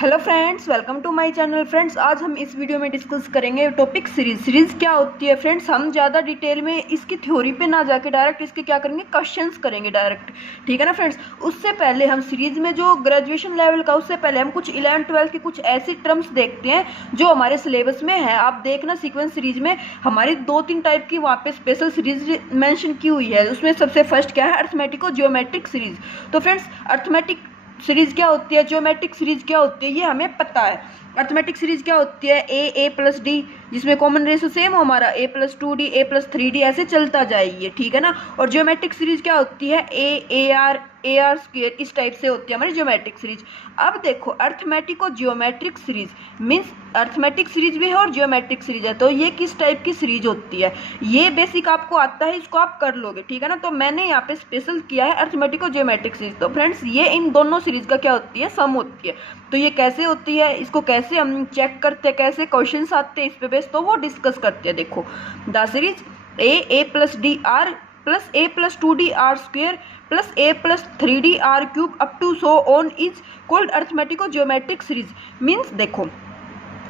Hello friends, welcome to my channel. Friends, आज हम इस वीडियो में डिस्कस करेंगे टॉपिक सीरीज क्या होती है। फ्रेंड्स, हम ज़्यादा डिटेल में इसकी थ्योरी पे ना जाके डायरेक्ट इसके क्या करेंगे, क्वेश्चंस करेंगे डायरेक्ट। ठीक है ना फ्रेंड्स। उससे पहले हम सीरीज में जो ग्रेजुएशन लेवल का, उससे पहले हम कुछ 11th-12th की कुछ ऐसी टर्म्स देखते हैं जो हमारे सिलेबस में है। आप देखना सीक्वेंस सीरीज में हमारी 2-3 टाइप की वहाँ पे स्पेशल सीरीज मैंशन की हुई है। उसमें सबसे फर्स्ट क्या है, अर्थमेटिक और जियोमेट्रिक सीरीज। तो फ्रेंड्स, अर्थमेटिक सीरीज क्या होती है, ज्योमेट्रिक सीरीज क्या होती है, ये हमें पता है। अर्थमेटिक सीरीज क्या होती है, ए प्लस डी, जिसमें कॉमन रेशो सेम हो हमारा a+2d a+3d ऐसे चलता जाइए। ठीक है ना। और ज्योमेट्रिक सीरीज क्या होती है, ए आर स्क्वायर, इस टाइप से होती है हमारी ज्योमेट्रिक सीरीज। अब देखो, अर्थमेटिक और geometric series means arithmetic series भी है और जियोमेट्रिक सीरीज है। तो ये किस टाइप की सीरीज होती है, ये बेसिक आपको आता है, इसको आप कर लोगे। ठीक है ना। तो मैंने यहाँ पे स्पेशल किया है अर्थमेटिक और जियोमेट्रिक सीरीज। तो फ्रेंड्स, ये इन दोनों सीरीज का क्या होती है, सम होती है। तो ये कैसे होती है, इसको कैसे हम चेक करते हैं, कैसे क्वेश्चंस आते हैं इस पे बेस, तो वो डिस्कस करते हैं। देखो, the series a+d r plus a+2d r² plus a+3d r³ up to so on is called arithmetic और जियोमेट्रिक सीरीज। मीन्स देखो,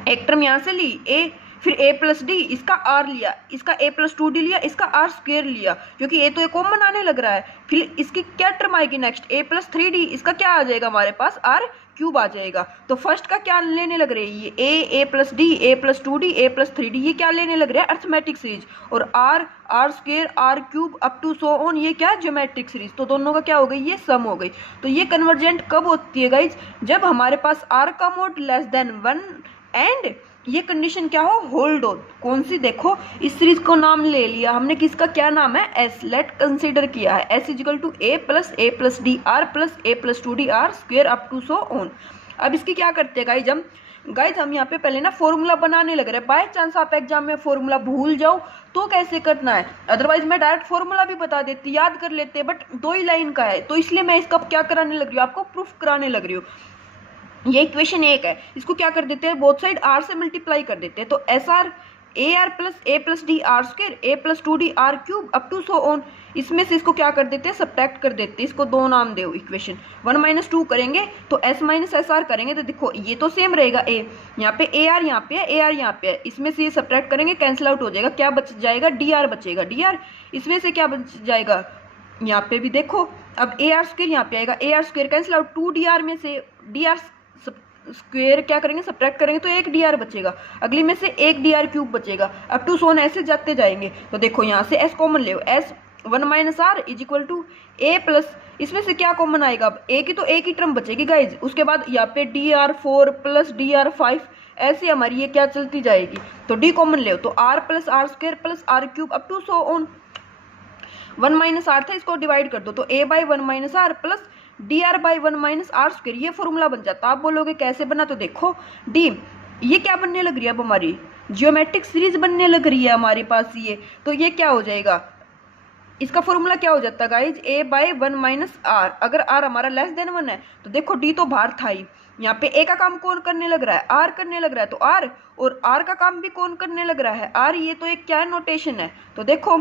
एक टर्म यहाँ से ली a, फिर a+d, इसका r लिया, इसका a+2d लिया, इसका r² लिया, क्योंकि a तो एक कॉमन आने लग रहा है। फिर इसकी क्या टर्म आएगी नेक्स्ट, a+3d, इसका क्या आ जाएगा हमारे पास, r³ आ जाएगा। तो फर्स्ट का क्या लेने लग रही है, ये a+d a+2d a+3d, ये क्या लेने लग रहा है, अर्थमेटिक सीरीज। और r² r³ up to so on, ये क्या है, ज्योमेट्रिक सीरीज। तो दोनों का क्या हो गई, ये सम हो गई। तो ये कन्वर्जेंट कब होती है गाइज, जब हमारे पास r का मोड लेस देन 1 एंड ये कंडीशन क्या हो, होल्ड हो। कौन सी, देखो इस सीरीज को नाम ले लिया हमने, किसका क्या नाम है, एस। लेट कंसीडर किया है s = a+d r plus a+2d r² up to so on. अब इसकी क्या करते हैं गाइज, हम यहाँ पे पहले ना फॉर्मूला बनाने लग रहे हैं। बाय चांस आप एग्जाम में फॉर्मूला भूल जाओ तो कैसे करना है, अदरवाइज मैं डायरेक्ट फॉर्मूला भी बता देती, याद कर लेते, बट 2 ही लाइन का है, तो इसलिए मैं इसका क्या कराने लग रही हूँ, आपको प्रूफ कराने लग रही हूँ। ये इक्वेशन 1 है, इसको क्या कर देते हैं, बोथ साइड r से मल्टीप्लाई कर देते हैं। तो SR AR plus a+d r² a+2d r³ up to so on, इसमें से इसको क्या कर देते हैं, सब्ट्रैक्ट कर देते हैं। इसको 2 नाम दो, इक्वेशन 1 - 2 करेंगे तो s - SR करेंगे। तो देखो ये तो सेम रहेगा, a यहाँ पे AR यहाँ पे है, AR यहाँ पे है, इसमें से ये सब्ट्रैक्ट करेंगे, कैंसिल आउट हो जाएगा, क्या बच जाएगा, dr बचेगा, dr। इसमें से क्या बच जाएगा, यहाँ पे भी देखो, अब AR² यहाँ पे आएगा, AR² कैंसिल आउट, 2dr में से dr स्क्वेयर क्या करेंगे, सब्ट्रैक्ट करेंगे तो 1 dr बचेगा, अगली में से 1 dr³ बचेगा, अप टू सोन ऐसे जाते जाएंगे। तो देखो यहाँ से s कॉमन ले, s 1 - r = a प्लस, इसमें से क्या कॉमन आएगा, अब a की तो एक ही टर्म बचेगी गाइज। उसके बाद यहाँ पे dr4 प्लस dr5, ऐसे हमारी ये क्या चलती जाएगी। तो d कॉमन ले तो r plus r² plus r³ up to so on. 1 - r था, इसको डिवाइड कर दो तो a/1 - r plus dr/1 - r², ये फॉर्मूला बन जाता। आप बोलोगे कैसे बना, तो देखो d ये क्या बनने लग रही है, अब हमारी ज्योमेट्रिक सीरीज बनने लग रही है हमारे पास ये। तो ये क्या हो जाएगा, इसका फॉर्मूला क्या हो जाता है गाइज, a/1 - r। अगर r हमारा लेस देन 1 है तो देखो d तो बाहर था ही, यहाँ पे a का काम कौन करने लग रहा है, r करने लग रहा है, तो r, और r का काम भी कौन करने लग रहा है, r। ये तो एक क्या है, नोटेशन है। तो देखो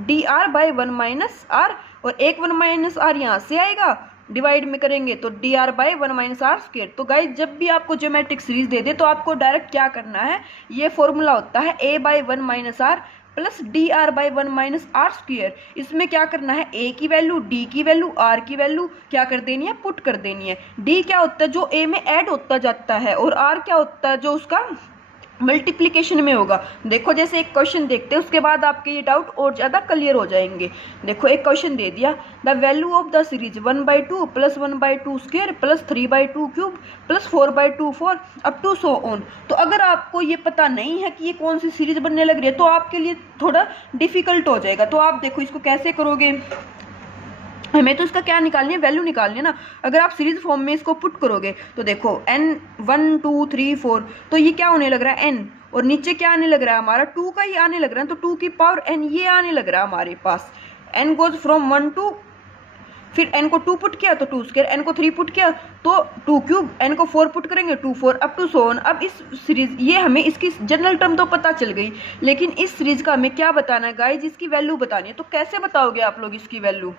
dr/1 - r, और एक 1 - r यहाँ से आएगा, डिवाइड में करेंगे तो dr/1 - r²। तो गाइज, जब भी आपको ज्योमेट्रिक सीरीज दे दे तो आपको डायरेक्ट क्या करना है, ये फॉर्मूला होता है a/1 - r plus dr/1 - r²। इसमें क्या करना है, a की वैल्यू, d की वैल्यू, r की वैल्यू क्या कर देनी है, पुट कर देनी है। d क्या होता है, जो a में ऐड होता जाता है, और r क्या होता है, जो उसका मल्टीप्लिकेशन में होगा। देखो जैसे एक क्वेश्चन देखते हैं, उसके बाद आपके ये डाउट और ज़्यादा क्लियर हो जाएंगे। देखो एक क्वेश्चन दे दिया, the value of the series 1/2 plus 1/2² plus 3/2³ plus 4/2 4 up to so on. तो अगर आपको ये पता नहीं है कि ये कौन सी सीरीज बनने लग रही है तो आपके लिए थोड़ा डिफिकल्ट हो जाएगा। तो आप देखो इसको कैसे करोगे, हमें तो इसका क्या निकालनी है, वैल्यू निकालनी है ना। अगर आप सीरीज फॉर्म में इसको पुट करोगे तो देखो n 1 2 3 4, तो ये क्या होने लग रहा है n, और नीचे क्या आने लग रहा है हमारा 2 का ही आने लग रहा है, तो 2 की पावर n ये आने लग रहा है हमारे पास। n गोज फ्रॉम 1 to, फिर n को 2 पुट किया तो 2², n को 3 पुट किया तो 2³, n को 4 पुट करेंगे 2 4 अप टू सो ऑन। अब इस सीरीज, ये हमें इसकी जनरल टर्म तो पता चल गई, लेकिन इस सीरीज का हमें क्या बताना है गाइज, इसकी वैल्यू बतानी है। तो कैसे बताओगे आप लोग इसकी वैल्यू,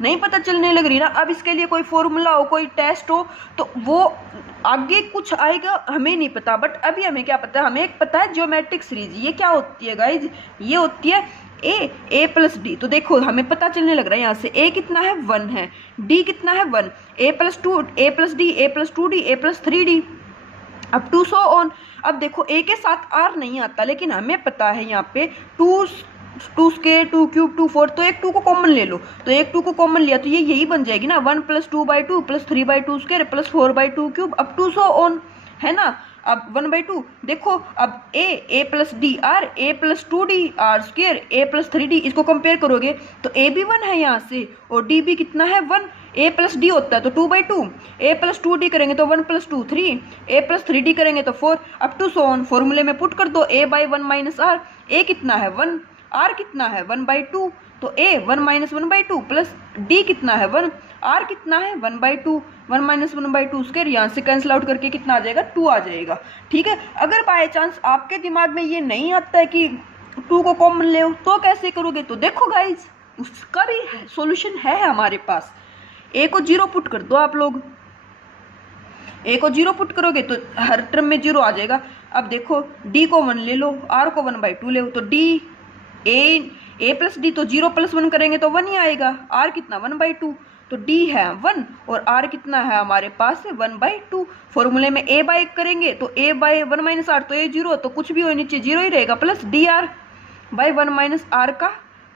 नहीं पता चलने लग रही ना। अब इसके लिए कोई फॉर्मूला हो, कोई टेस्ट हो, तो वो आगे कुछ आएगा हमें नहीं पता, बट अभी हमें क्या पता है, हमें एक पता है ज्योमेट्रिक सीरीज। ये क्या होती है गाइज, ये होती है ए प्लस डी। तो देखो हमें पता चलने लग रहा है यहाँ से ए कितना है 1 है, डी कितना है 1, A plus 2 A plus D A plus 2 D A plus 3 D अब टू सो ऑन। अब देखो ए के साथ आर नहीं आता, लेकिन हमें पता है यहाँ पे 2 स्क्वायर 2 क्यूब 2 4, तो एक 2 को कॉमन ले लो, तो एक 2 को कॉमन लिया तो ये यही बन जाएगी ना 1 plus 2/2 plus 3/2 square plus 4/2 cube अब 2 सो ऑन, है ना। अब 1/2 देखो, अब A plus D R A plus 2d R square A plus 3d, इसको कंपेयर करोगे तो ए भी 1 है यहाँ से और डी भी कितना है 1, ए प्लस डी होता है तो 2/2, ए प्लस 2d करेंगे तो 1 प्लस 2 3, ए प्लस 3d करेंगे तो 4 अब 2 सो ऑन। फॉर्मूले में पुट कर दो a बाई 1 माइनस आर, ए कितना है 1, आर कितना है 1/2, तो ए 1 माइनस 1/2 प्लस डी कितना है 1, आर कितना है 1/2, 1 माइनस 1/2 स्क्वायर, यहाँ से कैंसिल आउट करके कितना आ जाएगा 2 आ जाएगा। ठीक है, अगर बाय चांस आपके दिमाग में ये नहीं आता है कि 2 को कॉमन ले तो कैसे करोगे, तो देखो गाइज उसका भी सॉल्यूशन है हमारे पास। ए को 0 पुट कर दो आप लोग, ए को 0 पुट करोगे तो हर टर्म में 0 आ जाएगा। अब देखो डी को 1 ले लो, आर को 1/2 ले लो, तो डी ए प्लस डी, तो 0 प्लस 1 करेंगे तो 1 ही आएगा, आर कितना 1/2, तो डी है 1 और आर कितना है हमारे पास है 1/2। फॉर्मूले में ए बाई करेंगे तो ए बाई 1 माइनस आर, तो ए 0, तो कुछ भी हो नीचे 0 ही रहेगा, plus D R by 1 minus R का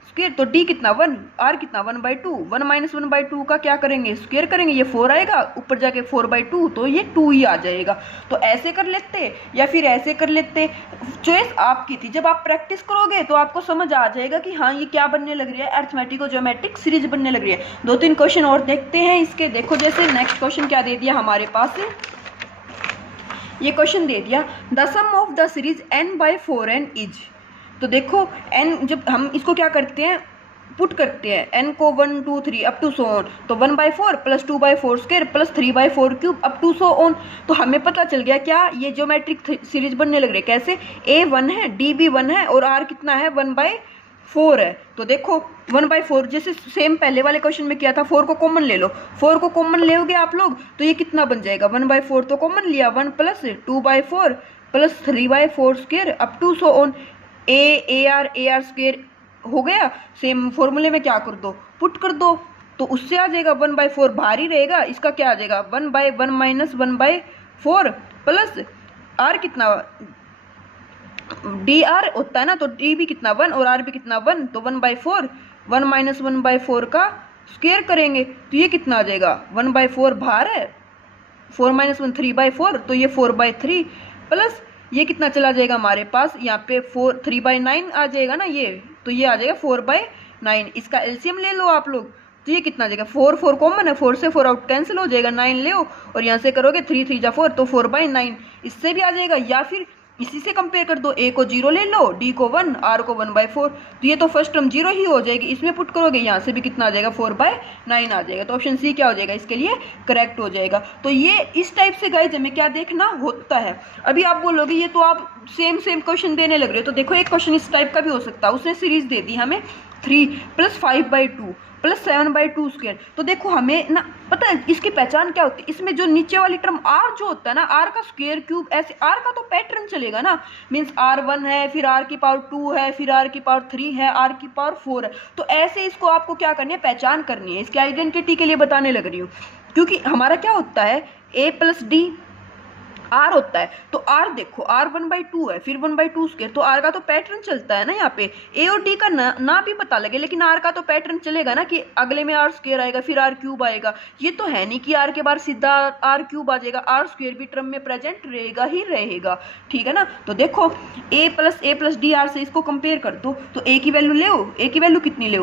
स्क्वायर, तो डी कितना 1, आर कितना 1/2, 1 माइनस 1/2 का क्या करेंगे स्क्वायर करेंगे, ये 4 आएगा, ऊपर जाके 4/2, तो ये 2 ही आ जाएगा। तो ऐसे कर लेते या फिर ऐसे कर लेते, चॉइस आपकी थी। जब आप प्रैक्टिस करोगे तो आपको समझ आ जाएगा कि हाँ ये क्या बनने लग रही है, अरिथमेटिक और ज्योमेट्रिक सीरीज बनने लग रही है। 2-3 क्वेश्चन और देखते हैं इसके। देखो जैसे नेक्स्ट क्वेश्चन क्या दे दिया हमारे पास, ये क्वेश्चन दे दिया the sum of the series n/4n is. तो देखो n, जब हम इसको क्या करते हैं पुट करते हैं n को 1 2 3 अप टू सो ऑन, तो 1/4 plus 2/4 square plus 3/4 cube up to so on. तो हमें पता चल गया क्या, ये ज्योमेट्रिक सीरीज बनने लग रही है। कैसे, a 1 है, d भी 1 है और r कितना है 1/4 है। तो देखो 1/4 जैसे सेम पहले वाले क्वेश्चन में किया था, 4 को कॉमन ले लो, 4 को कॉमन लेोगे आप लोग तो ये कितना बन जाएगा 1/4 तो कॉमन लिया, 1 plus 2/4 plus 3/4 square up to so on, A R square हो गया। सेम फॉर्मूले में क्या कर दो पुट कर दो, तो उससे आ जाएगा 1/4 भारी रहेगा, इसका क्या आ जाएगा 1/1 माइनस 1/4 प्लस आर कितना डी आर होता है ना, तो डी भी कितना 1 और आर भी कितना 1, तो 1/4 1 माइनस 1/4 का स्क्वायर करेंगे तो ये कितना आ जाएगा 1/4 भार है, 4 माइनस 1 3/4, तो ये 4/3 प्लस ये कितना चला जाएगा हमारे पास यहाँ पे 3/9 आ जाएगा ना ये, तो ये आ जाएगा 4/9। इसका एलसीएम ले लो आप लोग, तो ये कितना आ जाएगा 4 कॉमन है, 4 से 4 आउट कैंसिल हो जाएगा, 9 ले और यहाँ से करोगे 3 3 जा 4, तो 4/9 इससे भी आ जाएगा। या फिर इसी से कंपेयर कर दो, ए को 0 ले लो, डी को 1, आर को 1/4, तो ये तो फर्स्ट टर्म 0 ही हो जाएगी। इसमें पुट करोगे यहाँ से भी कितना आ जाएगा 4/9 आ जाएगा, तो ऑप्शन सी क्या हो जाएगा इसके लिए करेक्ट हो जाएगा। तो ये इस टाइप से गाइज हमें क्या देखना होता है। अभी आप बोलोगे ये तो आप सेम क्वेश्चन देने लग रहे हो, तो देखो एक क्वेश्चन इस टाइप का भी हो सकता है। उसने सीरीज दे दी हमें 3 प्लस 5/2 प्लस 7/2 स्क्वायर, तो देखो हमें ना पता है इसकी पहचान क्या होती है, इसमें जो नीचे वाली टर्म r जो होता है ना, r का स्क्वायर क्यूब, ऐसे r का तो पैटर्न चलेगा ना, मीन्स r1 है, फिर r की पावर 2 है, फिर r की पावर 3 है, r की पावर 4 है। तो ऐसे इसको आपको क्या करनी है, पहचान करनी है। इसकी आइडेंटिटी के लिए बताने लग रही हूँ, क्योंकि हमारा क्या होता है a प्लस डी आर होता है, तो आर देखो आर 1/2 है, फिर 1/2 स्क्वायर, तो आर का तो पैटर्न चलता है ना। यहाँ पे ए और डी का ना भी पता लगे, लेकिन आर का तो पैटर्न चलेगा ना कि अगले में आर स्क्वायर आएगा, फिर आर क्यूब आएगा। ये तो है नहीं कि आर के बाद सीधा आर क्यूब आ जाएगा, आर स्क्वायर भी टर्म में प्रेजेंट रहेगा ही रहेगा, ठीक है ना। तो देखो ए प्लस डी आर से इसको कंपेयर कर दो, तो ए की वैल्यू ले, ए की वैल्यू कितनी ले,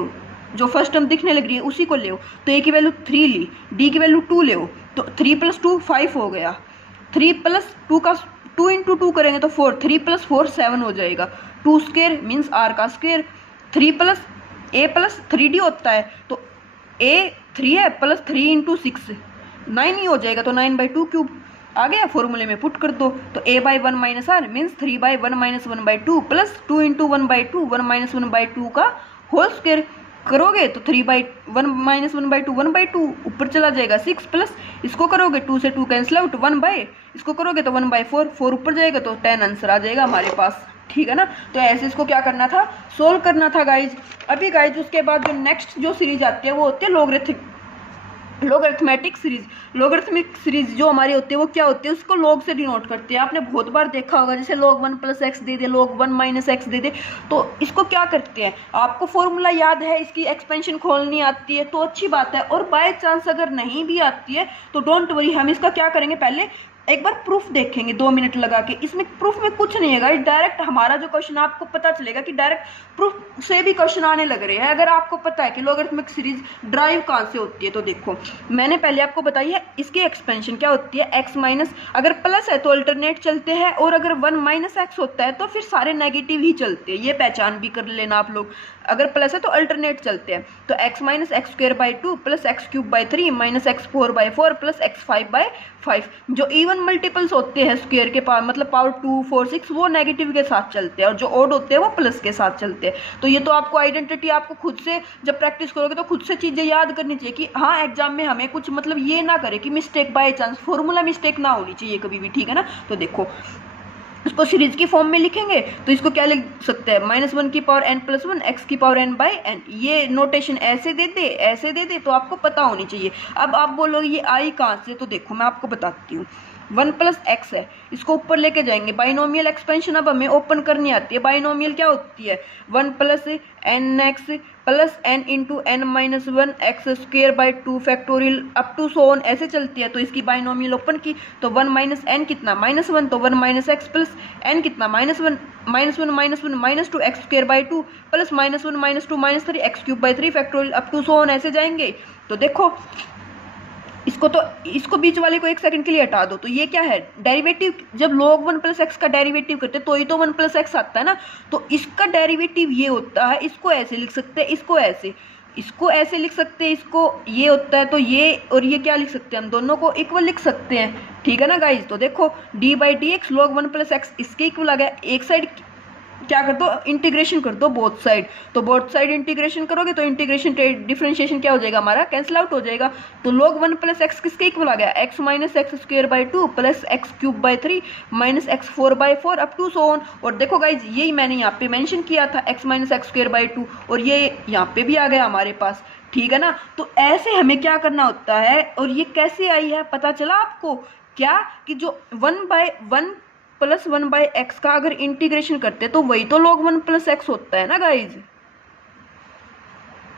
जो फर्स्ट टर्म दिखने लग रही है उसी को ले, तो ए की वैल्यू 3 ली, डी की वैल्यू 2 ले, तो 3 + 2 5 हो गया, 3 + 2 का 2 × 2 करेंगे तो 4, 3 + 4 7 हो जाएगा, 2 स्क्वायर मीन्स आर का स्क्वायर, 3 + a + 3d होता है, तो a 3 है प्लस 3 × 6 9 ही हो जाएगा, तो 9/2 क्यूब आ गया। फॉर्मूले में पुट कर दो, तो a/1 - r मीन्स 3/1 - 1/2 प्लस 2 × 1/2 1 - 1/2 का होल स्क्वायर, करोगे तो 3/1 माइनस 1/2 1/2 ऊपर चला जाएगा 6 प्लस इसको करोगे 2 से 2 कैंसिल आउट 1 इसको करोगे तो 1/4 4 ऊपर जाएगा तो 10 आंसर आ जाएगा हमारे पास। ठीक है ना, तो ऐसे इसको क्या करना था, सोल्व करना था गाइज। अभी गाइज उसके बाद जो नेक्स्ट जो सीरीज आती है वो होती है लोगरिथमेटिक सीरीज। लोगरिथमिक सीरीज जो हमारी होती है वो क्या होती है, उसको लॉग से डिनोट करते हैं। आपने बहुत बार देखा होगा, जैसे log 1 + x दे दे, log 1 - x दे दे, तो इसको क्या करते हैं, आपको फॉर्मूला याद है, इसकी एक्सपेंशन खोलनी आती है तो अच्छी बात है, और बाय चांस अगर नहीं भी आती है तो डोंट वरी, हम इसका क्या करेंगे, पहले एक बार प्रूफ देखेंगे 2 मिनट लगा के। इसमें प्रूफ में कुछ नहीं है गाइस, डायरेक्ट हमारा जो क्वेश्चन आपको पता चलेगा कि डायरेक्ट प्रूफ से भी क्वेश्चन आने लग रहे हैं। अगर आपको पता है कि लोगरिथमिक सीरीज ड्राइव कहाँ से होती है, तो देखो मैंने पहले आपको बताई है इसकी एक्सपेंशन क्या होती है, x माइनस, अगर प्लस है तो अल्टरनेट चलते हैं, और अगर 1 - x होता है तो फिर सारे नेगेटिव ही चलते हैं। ये पहचान भी कर लेना आप लोग, अगर प्लस है तो अल्टरनेट चलते हैं। तो x - x² + x³ 3 - x4/4 + x5/5 जो इवन मल्टीपल्स होते हैं स्क्वायर के पावर, मतलब पावर 2 4 6, वो नेगेटिव के साथ चलते हैं, और जो ऑड होते हैं वो प्लस के साथ चलते हैं। तो ये तो आपको आइडेंटिटी, आपको खुद से जब प्रैक्टिस करोगे तो खुद से चीज़ें याद करनी चाहिए कि हाँ एग्जाम में हमें कुछ मतलब ये ना करे कि mistake by chance, formula mistake ना होनी चाहिए कभी भी। ठीक है ना, तो देखो इसको सीरीज की फॉर्म में लिखेंगे तो इसको क्या लिख सकते हैं, -1 की पावर n + 1 x की पावर n/n। ये नोटेशन ऐसे दे दे तो आपको पता होनी चाहिए। अब आप बोलोगे ये आई कहाँ से, तो देखो मैं आपको बताती हूँ। 1 + x है, इसको ऊपर लेके जाएंगे, बाइनोमियल एक्सपेंशन अब हमें ओपन करनी आती है। बाइनोमियल क्या होती है, 1 + nx + n × n - 1 x² 2 up to so on ऐसे चलती है। तो इसकी बाइनोमियल ओपन की तो 1 - n कितना -1, तो 1 - x + n कितना -1 - 1 - 2 x² 2 + -1 - 2 - 3 x³ up to so on ऐसे जाएंगे। तो देखो इसको बीच वाले को 1 सेकंड के लिए हटा दो, तो ये क्या है, डेरिवेटिव। जब log 1 + x का डेरिवेटिव करते तो ही तो 1 + x आता है ना, तो इसका डेरिवेटिव ये होता है। इसको ऐसे लिख सकते हैं, इसको ऐसे लिख सकते हैं, इसको ये होता है, तो ये और ये क्या लिख सकते हैं, हम दोनों को इक्वल लिख सकते हैं। ठीक है ना गाइज, तो देखो d/dx log 1 + x इसके इक्वल आ गया। एक साइड क्या कर दो, इंटीग्रेशन कर दो बोथ साइड, तो बोथ साइड इंटीग्रेशन करोगे तो इंटीग्रेशन डिफरेंशिएशन क्या हो जाएगा हमारा, कैंसिल आउट हो जाएगा। तो log 1 + x किसके इक्वल आ गया, x - x² 2 + x³ 3 - x4/4 up to so on. और देखो गाइज यही मैंने यहाँ पे मेंशन किया था, x - x² 2, और ये यहाँ पे भी आ गया हमारे पास। ठीक है ना, तो ऐसे हमें क्या करना होता है, और ये कैसे आई है पता चला आपको क्या, कि जो 1/1 + 1/x का अगर इंटीग्रेशन करते तो वही तो log 1 + x होता है ना गाइज,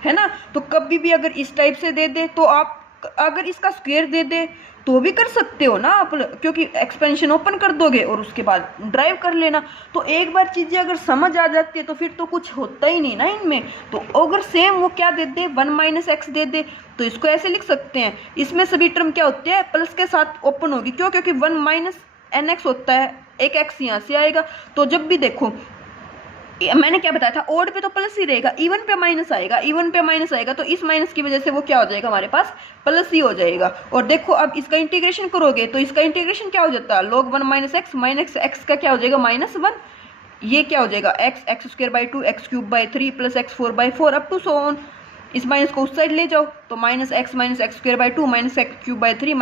है ना। तो कभी भी अगर इस टाइप से दे दे तो आप, अगर इसका स्क्वायर दे दे तो भी कर सकते हो ना आप, क्योंकि एक्सपेंशन ओपन कर दोगे और उसके बाद ड्राइव कर लेना। तो एक बार चीज़ें अगर समझ आ जाती है तो फिर तो कुछ होता ही नहीं ना इनमें। तो अगर सेम वो क्या दे दे, 1 - x दे दे, तो इसको ऐसे लिख सकते हैं। इसमें सभी टर्म क्या होते हैं, प्लस के साथ ओपन होगी, क्यों, क्योंकि 1 - nx होता है, एक x यहाँ से आएगा। तो जब भी देखो मैंने क्या बताया था, ओड पे तो प्लस ही रहेगा, इवन पे माइनस आएगा, तो इस माइनस की वजह से वो क्या हो जाएगा हमारे पास, प्लस ही हो जाएगा। और देखो अब इसका इंटीग्रेशन करोगे तो इसका इंटीग्रेशन क्या हो जाता है, log 1 - x x का क्या हो जाएगा -1, ये क्या हो जाएगा x² 2 x³ 3 + x4/4 up to so on. इस माइनस को उस साइड ले जाओ तो -x - x² 2 - x³ 3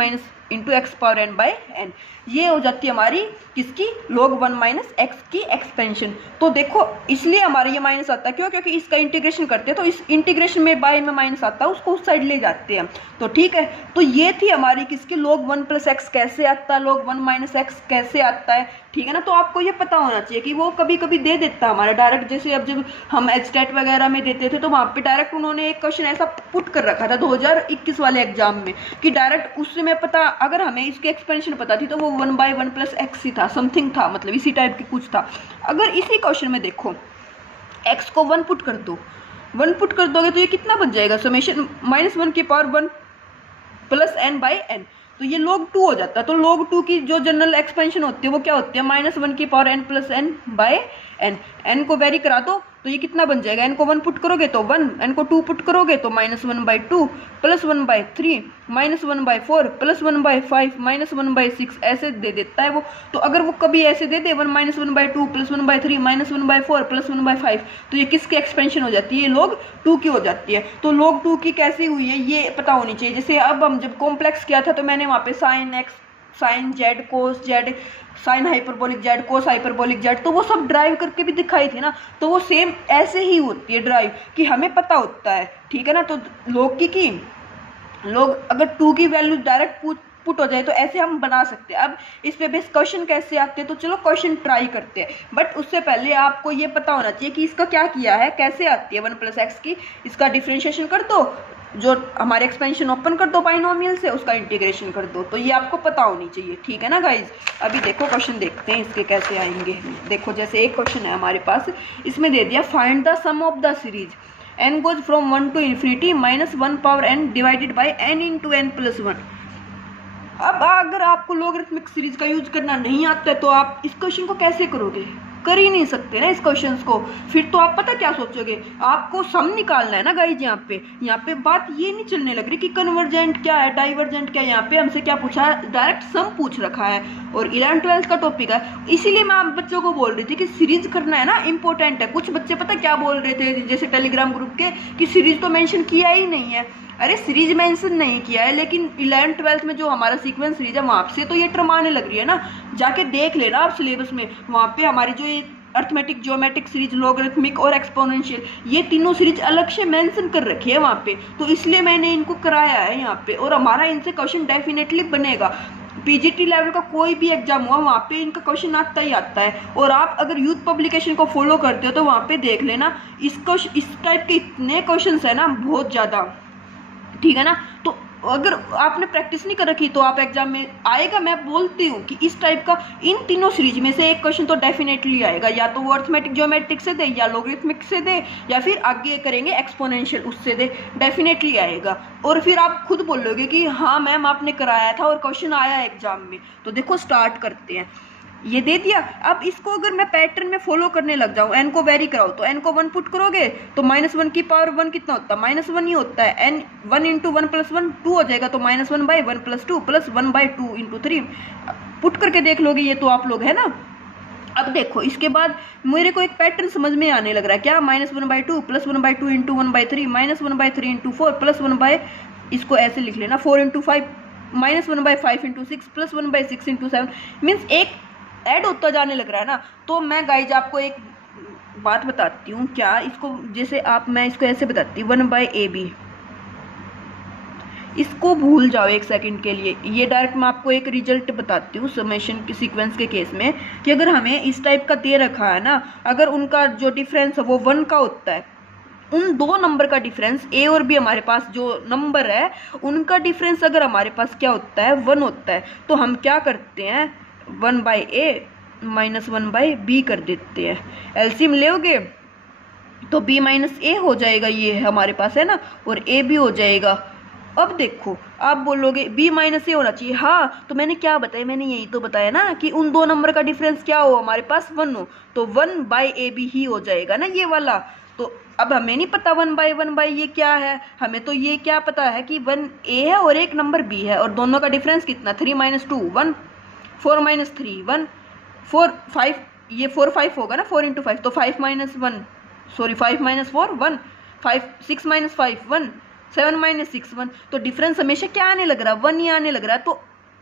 × x⁻n/n, ये हो जाती है हमारी किसकी, log 1 - x की एक्सपेंशन। तो देखो इसलिए हमारा ये माइनस आता है, क्यों, क्योंकि इसका इंटीग्रेशन करते हैं तो इस इंटीग्रेशन में बाय में माइनस आता है, उसको उस साइड ले जाते हैं। तो ठीक है, तो ये थी हमारी किसकी, log 1 + x कैसे आता है, log 1 - x कैसे आता है। ठीक है ना, तो आपको ये पता होना चाहिए कि वो कभी कभी दे देता हमारा डायरेक्ट, जैसे अब जब हम एचटेट वगैरह में देते थे तो वहाँ पे डायरेक्ट उन्होंने एक क्वेश्चन ऐसा पुट कर रखा था 2021 वाले एग्जाम में, कि डायरेक्ट उससे मैं पता, अगर हमें इसकी एक्सपेंशन पता थी तो वो 1/1 + x ही था, समथिंग था, मतलब इसी टाइप की कुछ था। अगर इसी क्वेश्चन में देखो x को 1 पुट कर दो, 1 पुट कर दोगे तो ये कितना बन जाएगा, समेशन -1 की पावर 1 + n/n, तो ये log 2 हो जाता है। तो log 2 की जो जनरल एक्सपेंशन होती है वो क्या होती है, -1 की पावर n + n/n, n को वेरी करा दो तो ये कितना बन जाएगा, n को 1 पुट करोगे तो 1, n को 2 पुट करोगे तो -1/2 प्लस 1/3 -1/4 प्लस 1/5 -1/6 ऐसे दे देता है वो। तो अगर वो कभी ऐसे दे दे 1 -1/2 प्लस 1/3 -1/4 प्लस 1/5 तो ये किसकी एक्सपेंशन हो जाती है, log 2 की हो जाती है। तो log 2 की कैसी हुई है ये पता होनी चाहिए। जैसे अब हम जब कॉम्प्लेक्स किया था तो मैंने वहाँ पे sin x sin z cos z sine hyperbolic Z cos hyperbolic Z तो वो सब ड्राइव करके भी दिखाई थी ना। तो वो सेम ऐसे ही होती है ड्राइव कि हमें पता होता है, ठीक है ना। तो लोग की लोग अगर 2 की वैल्यू डायरेक्ट पुट हो जाए तो ऐसे हम बना सकते हैं। अब इस पे बेस क्वेश्चन कैसे आते हैं, तो चलो क्वेश्चन ट्राई करते हैं। बट उससे पहले आपको ये पता होना चाहिए कि इसका क्या किया है, कैसे आती है 1 + x की। इसका डिफ्रेंशिएशन कर दो, जो हमारे एक्सपेंशन ओपन कर दो बाइनोमियल से, उसका इंटीग्रेशन कर दो। तो ये आपको पता होनी चाहिए, ठीक है ना गाइज। अभी देखो क्वेश्चन देखते हैं इसके कैसे आएंगे। देखो जैसे एक क्वेश्चन है हमारे पास, इसमें दे दिया find the sum of the series n goes from 1 to infinity -1 power n divided by n into n plus 1। अब अगर आपको लॉगरिथमिक सीरीज का यूज करना नहीं आता है तो आप इस क्वेश्चन को कैसे करोगे, कर ही नहीं सकते ना इस क्वेश्चन को। फिर तो आप पता क्या सोचोगे, आपको सम निकालना है ना गाइज। यहाँ पे बात ये नहीं चलने लग रही कि कन्वर्जेंट क्या है डाइवर्जेंट क्या है। यहाँ पे हमसे क्या पूछा है, डायरेक्ट सम पूछ रखा है और 11th-12th का टॉपिक है। इसीलिए मैं आप बच्चों को बोल रही थी कि सीरीज करना है ना इंपॉर्टेंट है। कुछ बच्चे पता क्या बोल रहे थे जैसे टेलीग्राम ग्रुप के कि सीरीज तो मेंशन किया ही नहीं है। अरे सीरीज मेंशन नहीं किया है, लेकिन 11th-12th में जो हमारा सीक्वेंस सीरीज है वहाँ से तो ये टर्म आने लग रही है ना। जाके देख लेना आप सिलेबस में, वहाँ पे हमारी जो ये अर्थमेटिक ज्योमेट्रिक सीरीज लॉगरिथमिक और एक्सपोनेंशियल ये तीनों सीरीज अलग से मेंशन कर रखी है वहाँ पे। तो इसलिए मैंने इनको कराया है यहाँ पे, और हमारा इनसे क्वेश्चन डेफिनेटली बनेगा। पीजीटी लेवल का कोई भी एग्जाम हुआ वहाँ पे इनका क्वेश्चन आता ही आता है। और आप अगर यूथ पब्लिकेशन को फॉलो करते हो तो वहाँ पे देख लेना, इस टाइप के इतने क्वेश्चन है ना, बहुत ज़्यादा, ठीक है ना। तो अगर आपने प्रैक्टिस नहीं कर रखी तो आप एग्जाम में आएगा। मैं बोलती हूँ कि इस टाइप का इन तीनों सीरीज में से एक क्वेश्चन तो डेफिनेटली आएगा, या तो वो अर्थमेटिक ज्योमेट्रिक से दे, या लॉगरिथमिक से दे, या फिर आगे करेंगे एक्सपोनेंशियल उससे दे, डेफिनेटली आएगा। और फिर आप खुद बोलोगे कि हाँ मैम आपने कराया था और क्वेश्चन आया एग्जाम में। तो देखो स्टार्ट करते हैं। ये दे दिया। अब इसको अगर मैं पैटर्न में फॉलो करने लग जाऊँ, n को वेरी कराओ तो n को 1 पुट करोगे तो -1 की पावर 1 कितना होता है, -1 ही होता है। n 1 × 1 + 1 2 हो जाएगा, तो -1/1 + 2 + 1/2 × 3 पुट करके देख लोगे ये तो आप लोग है ना। अब देखो इसके बाद मेरे को एक पैटर्न समझ में आने लग रहा है, क्या -1/2 + 1/2 × 1/3 -1/3 × 4 + 1/, इसको ऐसे लिख लेना 4 × 5 -1/5 × 6 + 1/6 × 7 मीन्स एक ऐड होता जाने लग रहा है ना। तो मैं गाइज आपको एक बात बताती हूँ, क्या इसको जैसे मैं इसको ऐसे बताती हूँ 1/AB, इसको भूल जाओ एक सेकंड के लिए। ये डायरेक्ट मैं आपको एक रिजल्ट बताती हूँ समेशन के सीक्वेंस के केस में, कि अगर हमें इस टाइप का दे रखा है ना, अगर उनका जो डिफरेंस है वो 1 का होता है, उन दो नंबर का डिफरेंस ए और बी हमारे पास जो नंबर है उनका डिफरेंस अगर हमारे पास क्या होता है 1 होता है, तो हम क्या करते हैं 1/a - 1/b कर देते हैं। एलसीएम लोगे तो b - a हो जाएगा, ये हमारे पास है ना, और a भी हो जाएगा। अब देखो आप बोलोगे b - a होना चाहिए, हाँ तो मैंने क्या बताया, मैंने यही तो बताया ना कि उन दो नंबर का डिफरेंस क्या हो हमारे पास 1 हो, तो 1/ab ही हो जाएगा ना ये वाला। तो अब हमें नहीं पता 1/1 ये क्या है, हमें तो ये क्या पता है कि 1a है और एक नंबर b है, और दोनों का डिफरेंस कितना 3 - 2 1 4 - 3 1 4 5, ये 4 5 होगा ना 4 × 5, तो 5 - 1 सॉरी 5 - 4 1 5 6 - 5 1 7 - 6 1। तो डिफरेंस हमेशा क्या आने लग रहा है 1 ही आने लग रहा है। तो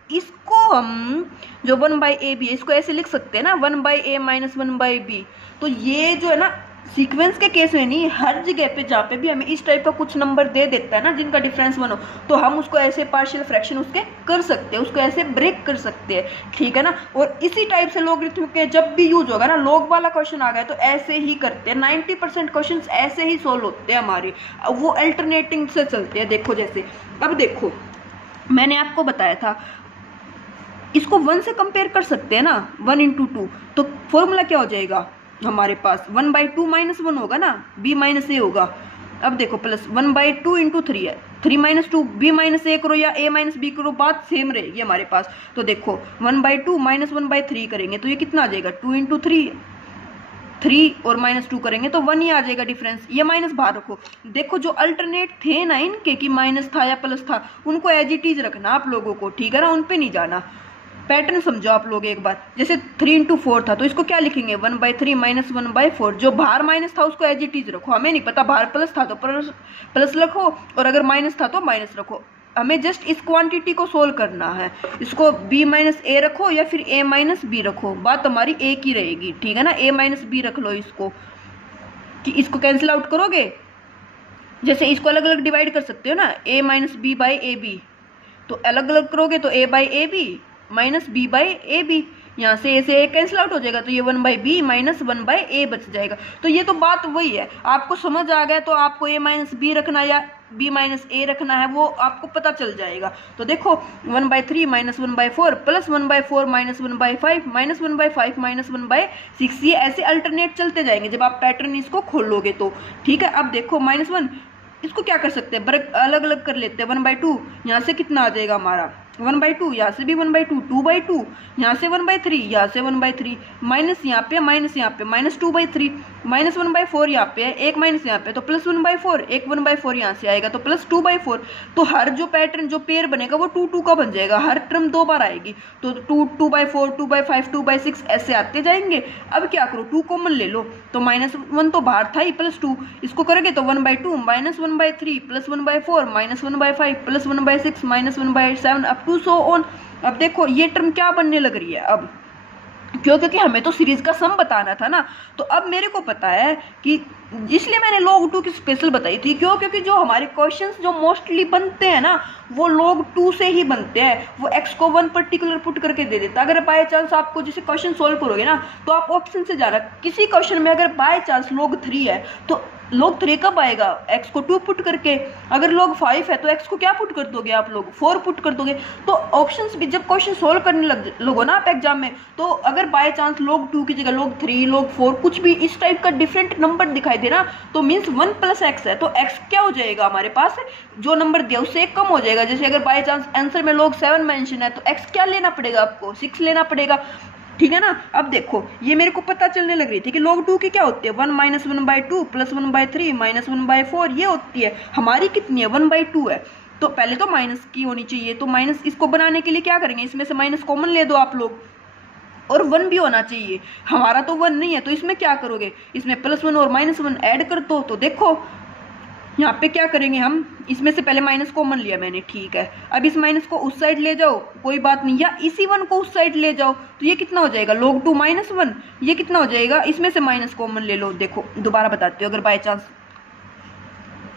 इसको हम जो 1/ab है इसको ऐसे लिख सकते हैं ना 1/a - 1/b। तो ये जो है ना सीक्वेंस के केस में नहीं, हर जगह पे जहाँ पे भी हमें इस टाइप का कुछ नंबर दे देता है ना जिनका डिफरेंस 1 हो, तो हम उसको ऐसे पार्शियल फ्रैक्शन उसके कर सकते हैं, उसको ऐसे ब्रेक कर सकते हैं, ठीक है ना। और इसी टाइप से लॉगरिथमिक के जब भी यूज होगा ना, लॉग वाला क्वेश्चन आ गया तो ऐसे ही करते हैं। 90% क्वेश्चन ऐसे ही सोल्व होते हैं हमारे, वो अल्टरनेटिंग से चलते हैं। देखो जैसे अब देखो मैंने आपको बताया था इसको 1 से कंपेयर कर सकते हैं ना, 1 × 2, तो फॉर्मूला क्या हो जाएगा हमारे पास 1/2 - 1 होगा ना, b - a होगा। अब देखो प्लस 1/2 × 3 है, 3 - 2 b - a करो या a - b करो, बात सेम रहेगी हमारे पास। तो देखो 1/2 - 1/3 करेंगे तो ये कितना आ जाएगा 2 × 3 3 और -2 करेंगे तो 1 ही आ जाएगा डिफरेंस। ये माइनस बाहर रखो। देखो जो अल्टरनेट थे ना इनके कि माइनस था या प्लस था, उनको एज इट इज रखना आप लोगों को, ठीक है ना, उन पे नहीं जाना। पैटर्न समझो आप लोग एक बार। जैसे 3 इंटू 4 था तो इसको क्या लिखेंगे 1/3 माइनस 1/4। जो बाहर माइनस था उसको एज इट इज रखो। हमें नहीं पता बाहर प्लस था तो प्लस रखो और अगर माइनस था तो माइनस रखो। हमें जस्ट इस क्वांटिटी को सोल्व करना है। इसको b माइनस ए रखो या फिर a माइनस बी रखो, बात हमारी एक ही रहेगी, ठीक है ना। a माइनस बी रख लो इसको, कि इसको कैंसिल आउट करोगे, जैसे इसको अलग अलग डिवाइड कर सकते हो ना, a minus B by A B, तो अलग अलग करोगे तो a by A B minus B by A B, यहाँ से ए से ए कैंसिल आउट हो जाएगा तो ये 1/b माइनस 1/a बच जाएगा। तो ये तो बात वही है, आपको समझ आ गया तो आपको a माइनस बी रखना या b माइनस ए रखना है वो आपको पता चल जाएगा। तो देखो 1/3 minus 1/4 plus 1/4 minus 1/5 minus 1/5 minus 1/6, ये ऐसे अल्टरनेट चलते जाएंगे जब आप पैटर्न इसको खोलोगे तो, ठीक है। अब देखो -1, इसको क्या कर सकते हैं, अलग अलग कर लेते हैं। 1/2 यहाँ से कितना आ जाएगा हमारा 1/2, यहाँ से भी 1/2, 2/2, यहाँ से 1/3, यहाँ से 1/3, माइनस यहाँ पे माइनस 2/3, माइनस 1/4 यहाँ पे है, एक माइनस यहाँ पे तो प्लस 1/4, एक 1/4 यहाँ से आएगा तो प्लस 2/4। तो हर जो पैटर्न जो पेयर बनेगा वो 2 का बन जाएगा, हर टर्म 2 बार आएगी तो 2/4, 2/5, 2/6 ऐसे आते जाएंगे। अब क्या करो 2 कॉमन ले लो, तो -1 तो बाहर था ही, +2 इसको करोगे तो 1/2 माइनस 1/3 plus 1/4 minus 1/5 plus 1/6 minus 1/7 up to so on. अब देखो ये टर्म क्या बनने लग रही है अब, क्योंकि हमें तो सीरीज का सम बताना था ना। तो अब मेरे को पता है कि इसलिए मैंने log 2 की स्पेशल बताई थी, क्योंकि जो हमारे क्वेश्चंस जो मोस्टली बनते हैं ना वो log 2 से ही बनते हैं। वो x को 1 पर्टिकुलर पुट करके दे देता। अगर बाय चांस आपको जैसे क्वेश्चन सोल्व करोगे ना तो आप ऑप्शन से जाना, किसी क्वेश्चन में अगर बाय चांस log 3 है तो log 3 कब आएगा, x को 2 पुट करके। अगर log 5 है तो x को क्या पुट कर दोगे आप लोग, 4 पुट कर दोगे। तो ऑप्शंस भी जब क्वेश्चन सोल्व करने लगो ना आप एग्जाम में, तो अगर बाय चांस log 2 की जगह log 3 log 4 कुछ भी इस टाइप का डिफरेंट नंबर दिखाई दे ना, तो मीन्स 1 + x है, तो x क्या हो जाएगा हमारे पास, जो नंबर दिया उससे एक कम हो जाएगा। जैसे अगर बाय चांस आंसर में log 7 मेंशन है तो x क्या लेना पड़ेगा आपको, 6 लेना पड़ेगा, ठीक है ना। अब देखो ये मेरे को पता चलने लग रही थी कि log 2 की क्या होती है 1 माइनस 1/2 प्लस 1/3 माइनस 1/4, ये होती है। हमारी कितनी है 1/2 है, तो पहले तो माइनस की होनी चाहिए। तो माइनस इसको बनाने के लिए क्या करेंगे, इसमें से माइनस कॉमन ले दो आप लोग, और 1 भी होना चाहिए। हमारा तो 1 नहीं है तो इसमें क्या करोगे, इसमें +1 और -1 ऐड कर दो। तो देखो यहाँ पे क्या करेंगे हम, इसमें से पहले माइनस कॉमन लिया मैंने, ठीक है। अब इस माइनस को उस साइड ले जाओ, कोई बात नहीं, या इसी 1 को उस साइड ले जाओ, तो ये कितना हो जाएगा log 2 -1, ये कितना हो जाएगा, इसमें से माइनस कॉमन ले लो। देखो दोबारा बताती हूँ, अगर बाय चांस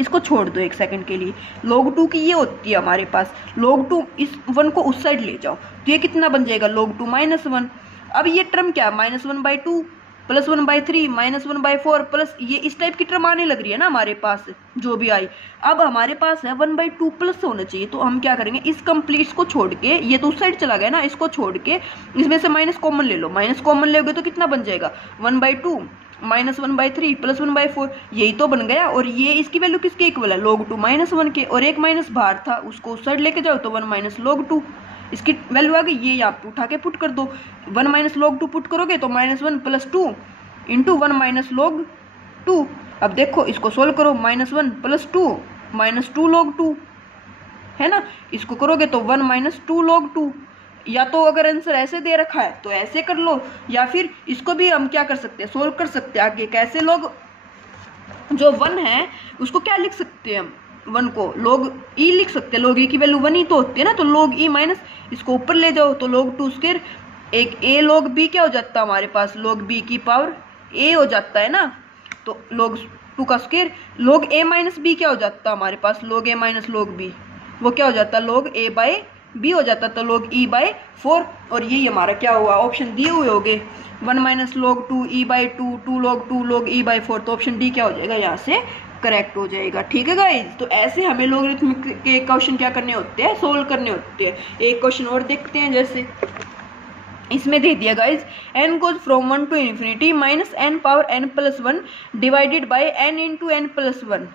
इसको छोड़ दो एक सेकंड के लिए, log 2 की ये होती है हमारे पास, log 2 इस 1 को उस साइड ले जाओ तो ये कितना बन जाएगा log 2 -1। अब ये टर्म क्या -1/2 प्लस 1/3 माइनस 1/4 प्लस ये इस टाइप की टर्म आने लग रही है ना हमारे पास, जो भी आई। अब हमारे पास है 1/2 प्लस होना चाहिए, तो हम क्या करेंगे, इस कंप्लीट्स को छोड़ के, ये तो उस साइड चला गया ना, इसको छोड़ के इसमें से माइनस कॉमन ले लो। माइनस कॉमन लोगे तो कितना बन जाएगा 1/2 माइनस 1/3 प्लस 1/4, यही तो बन गया। और ये इसकी वैल्यू किसके इक्वल है log 2 -1 के, और एक माइनस बाहर था उसको उस साइड लेके जाओ तो 1 माइनस log 2, इसकी वैल्यू आ गई। ये यहाँ पे उठा के पुट कर दो, 1 माइनस log 2 पुट करोगे तो -1 + 2 इंटू 1 माइनस log 2। अब देखो इसको सोल्व करो, -1 + 2 -2 log 2 है ना, इसको करोगे तो 1 माइनस 2 log 2। या तो अगर आंसर ऐसे दे रखा है तो ऐसे कर लो, या फिर इसको भी हम क्या कर सकते हैं, सोल्व कर सकते हैं आगे। कैसे, लोग जो 1 है उसको क्या लिख सकते हैं हम, 1 को log e लिख सकते हैं, log e की वैल्यू 1 ही तो होती है ना, तो log e माइनस इसको ऊपर ले जाओ तो log 2 स्क्वायर, एक a log b क्या हो जाता है हमारे पास, log b की पावर a हो जाता है ना, तो log 2 का square, log a minus b क्या हो जाता है हमारे पास, log a minus log b, वो क्या हो जाता है log a बाई b हो जाता है, तो log e बाई 4। और यही हमारा क्या हुआ, ऑप्शन दिए हुए होंगे 1 minus log 2 e by 2 2 log e by 4, तो ऑप्शन डी क्या हो जाएगा, यहाँ से करेक्ट हो जाएगा। ठीक है गाइज, तो ऐसे हमें लॉगरिथमिक के क्वेश्चन क्या करने होते हैं, सोल्व करने होते हैं। एक क्वेश्चन और देखते हैं, जैसे इसमें दे दिया guys, n goes from 1 to infinity minus n power n + 1 divided by n into n + 1।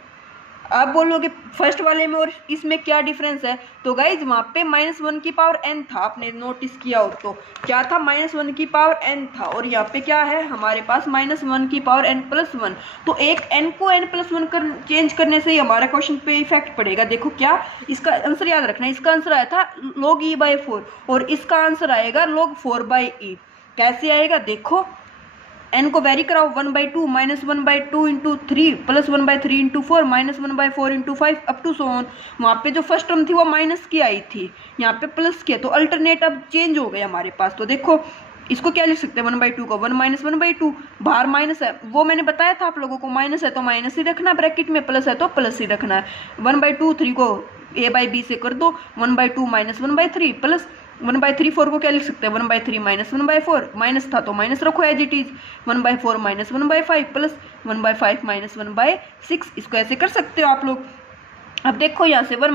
आप बोलोगे फर्स्ट वाले में और इसमें क्या डिफरेंस है, तो गाइज वहाँ पे -1 की पावर n था, आपने नोटिस किया हो तो क्या था, -1 की पावर n था, और यहाँ पे क्या है हमारे पास -1 की पावर n+1। तो एक n को n+1 चेंज करने से ही हमारा क्वेश्चन पे इफेक्ट पड़ेगा। देखो क्या, इसका आंसर याद रखना, इसका आंसर आया था log e/4 और इसका आंसर आएगा log 4/e। कैसे आएगा देखो, n को वेरी कराओ, 1/2 -1/2 into 3 plus 1/3 into 4 -1/4 into 5 up to so on. वहाँ पे जो फर्स्ट टर्म थी वो माइनस की आई थी, यहाँ पे प्लस की है, तो अल्टरनेट अब चेंज हो गए हमारे पास। तो देखो इसको क्या लिख सकते हैं, 1/2 को 1 - 1/2, बाहर माइनस है, वो मैंने बताया था आप लोगों को, माइनस है तो माइनस ही रखना ब्रैकेट में, प्लस है तो प्लस ही रखना है। 1/2 3 को a/b से कर दो, 1/2 - 1/3 प्लस 1/3, 4 को क्या लिख सकते हैं, 1/3 - 1/4, माइनस था तो माइनस रखो एज इट इज, 1/4 - 1/5 प्लस 1/5 - 1/6। इसको ऐसे कर सकते हो आप लोग। अब देखो यहाँ से 1 -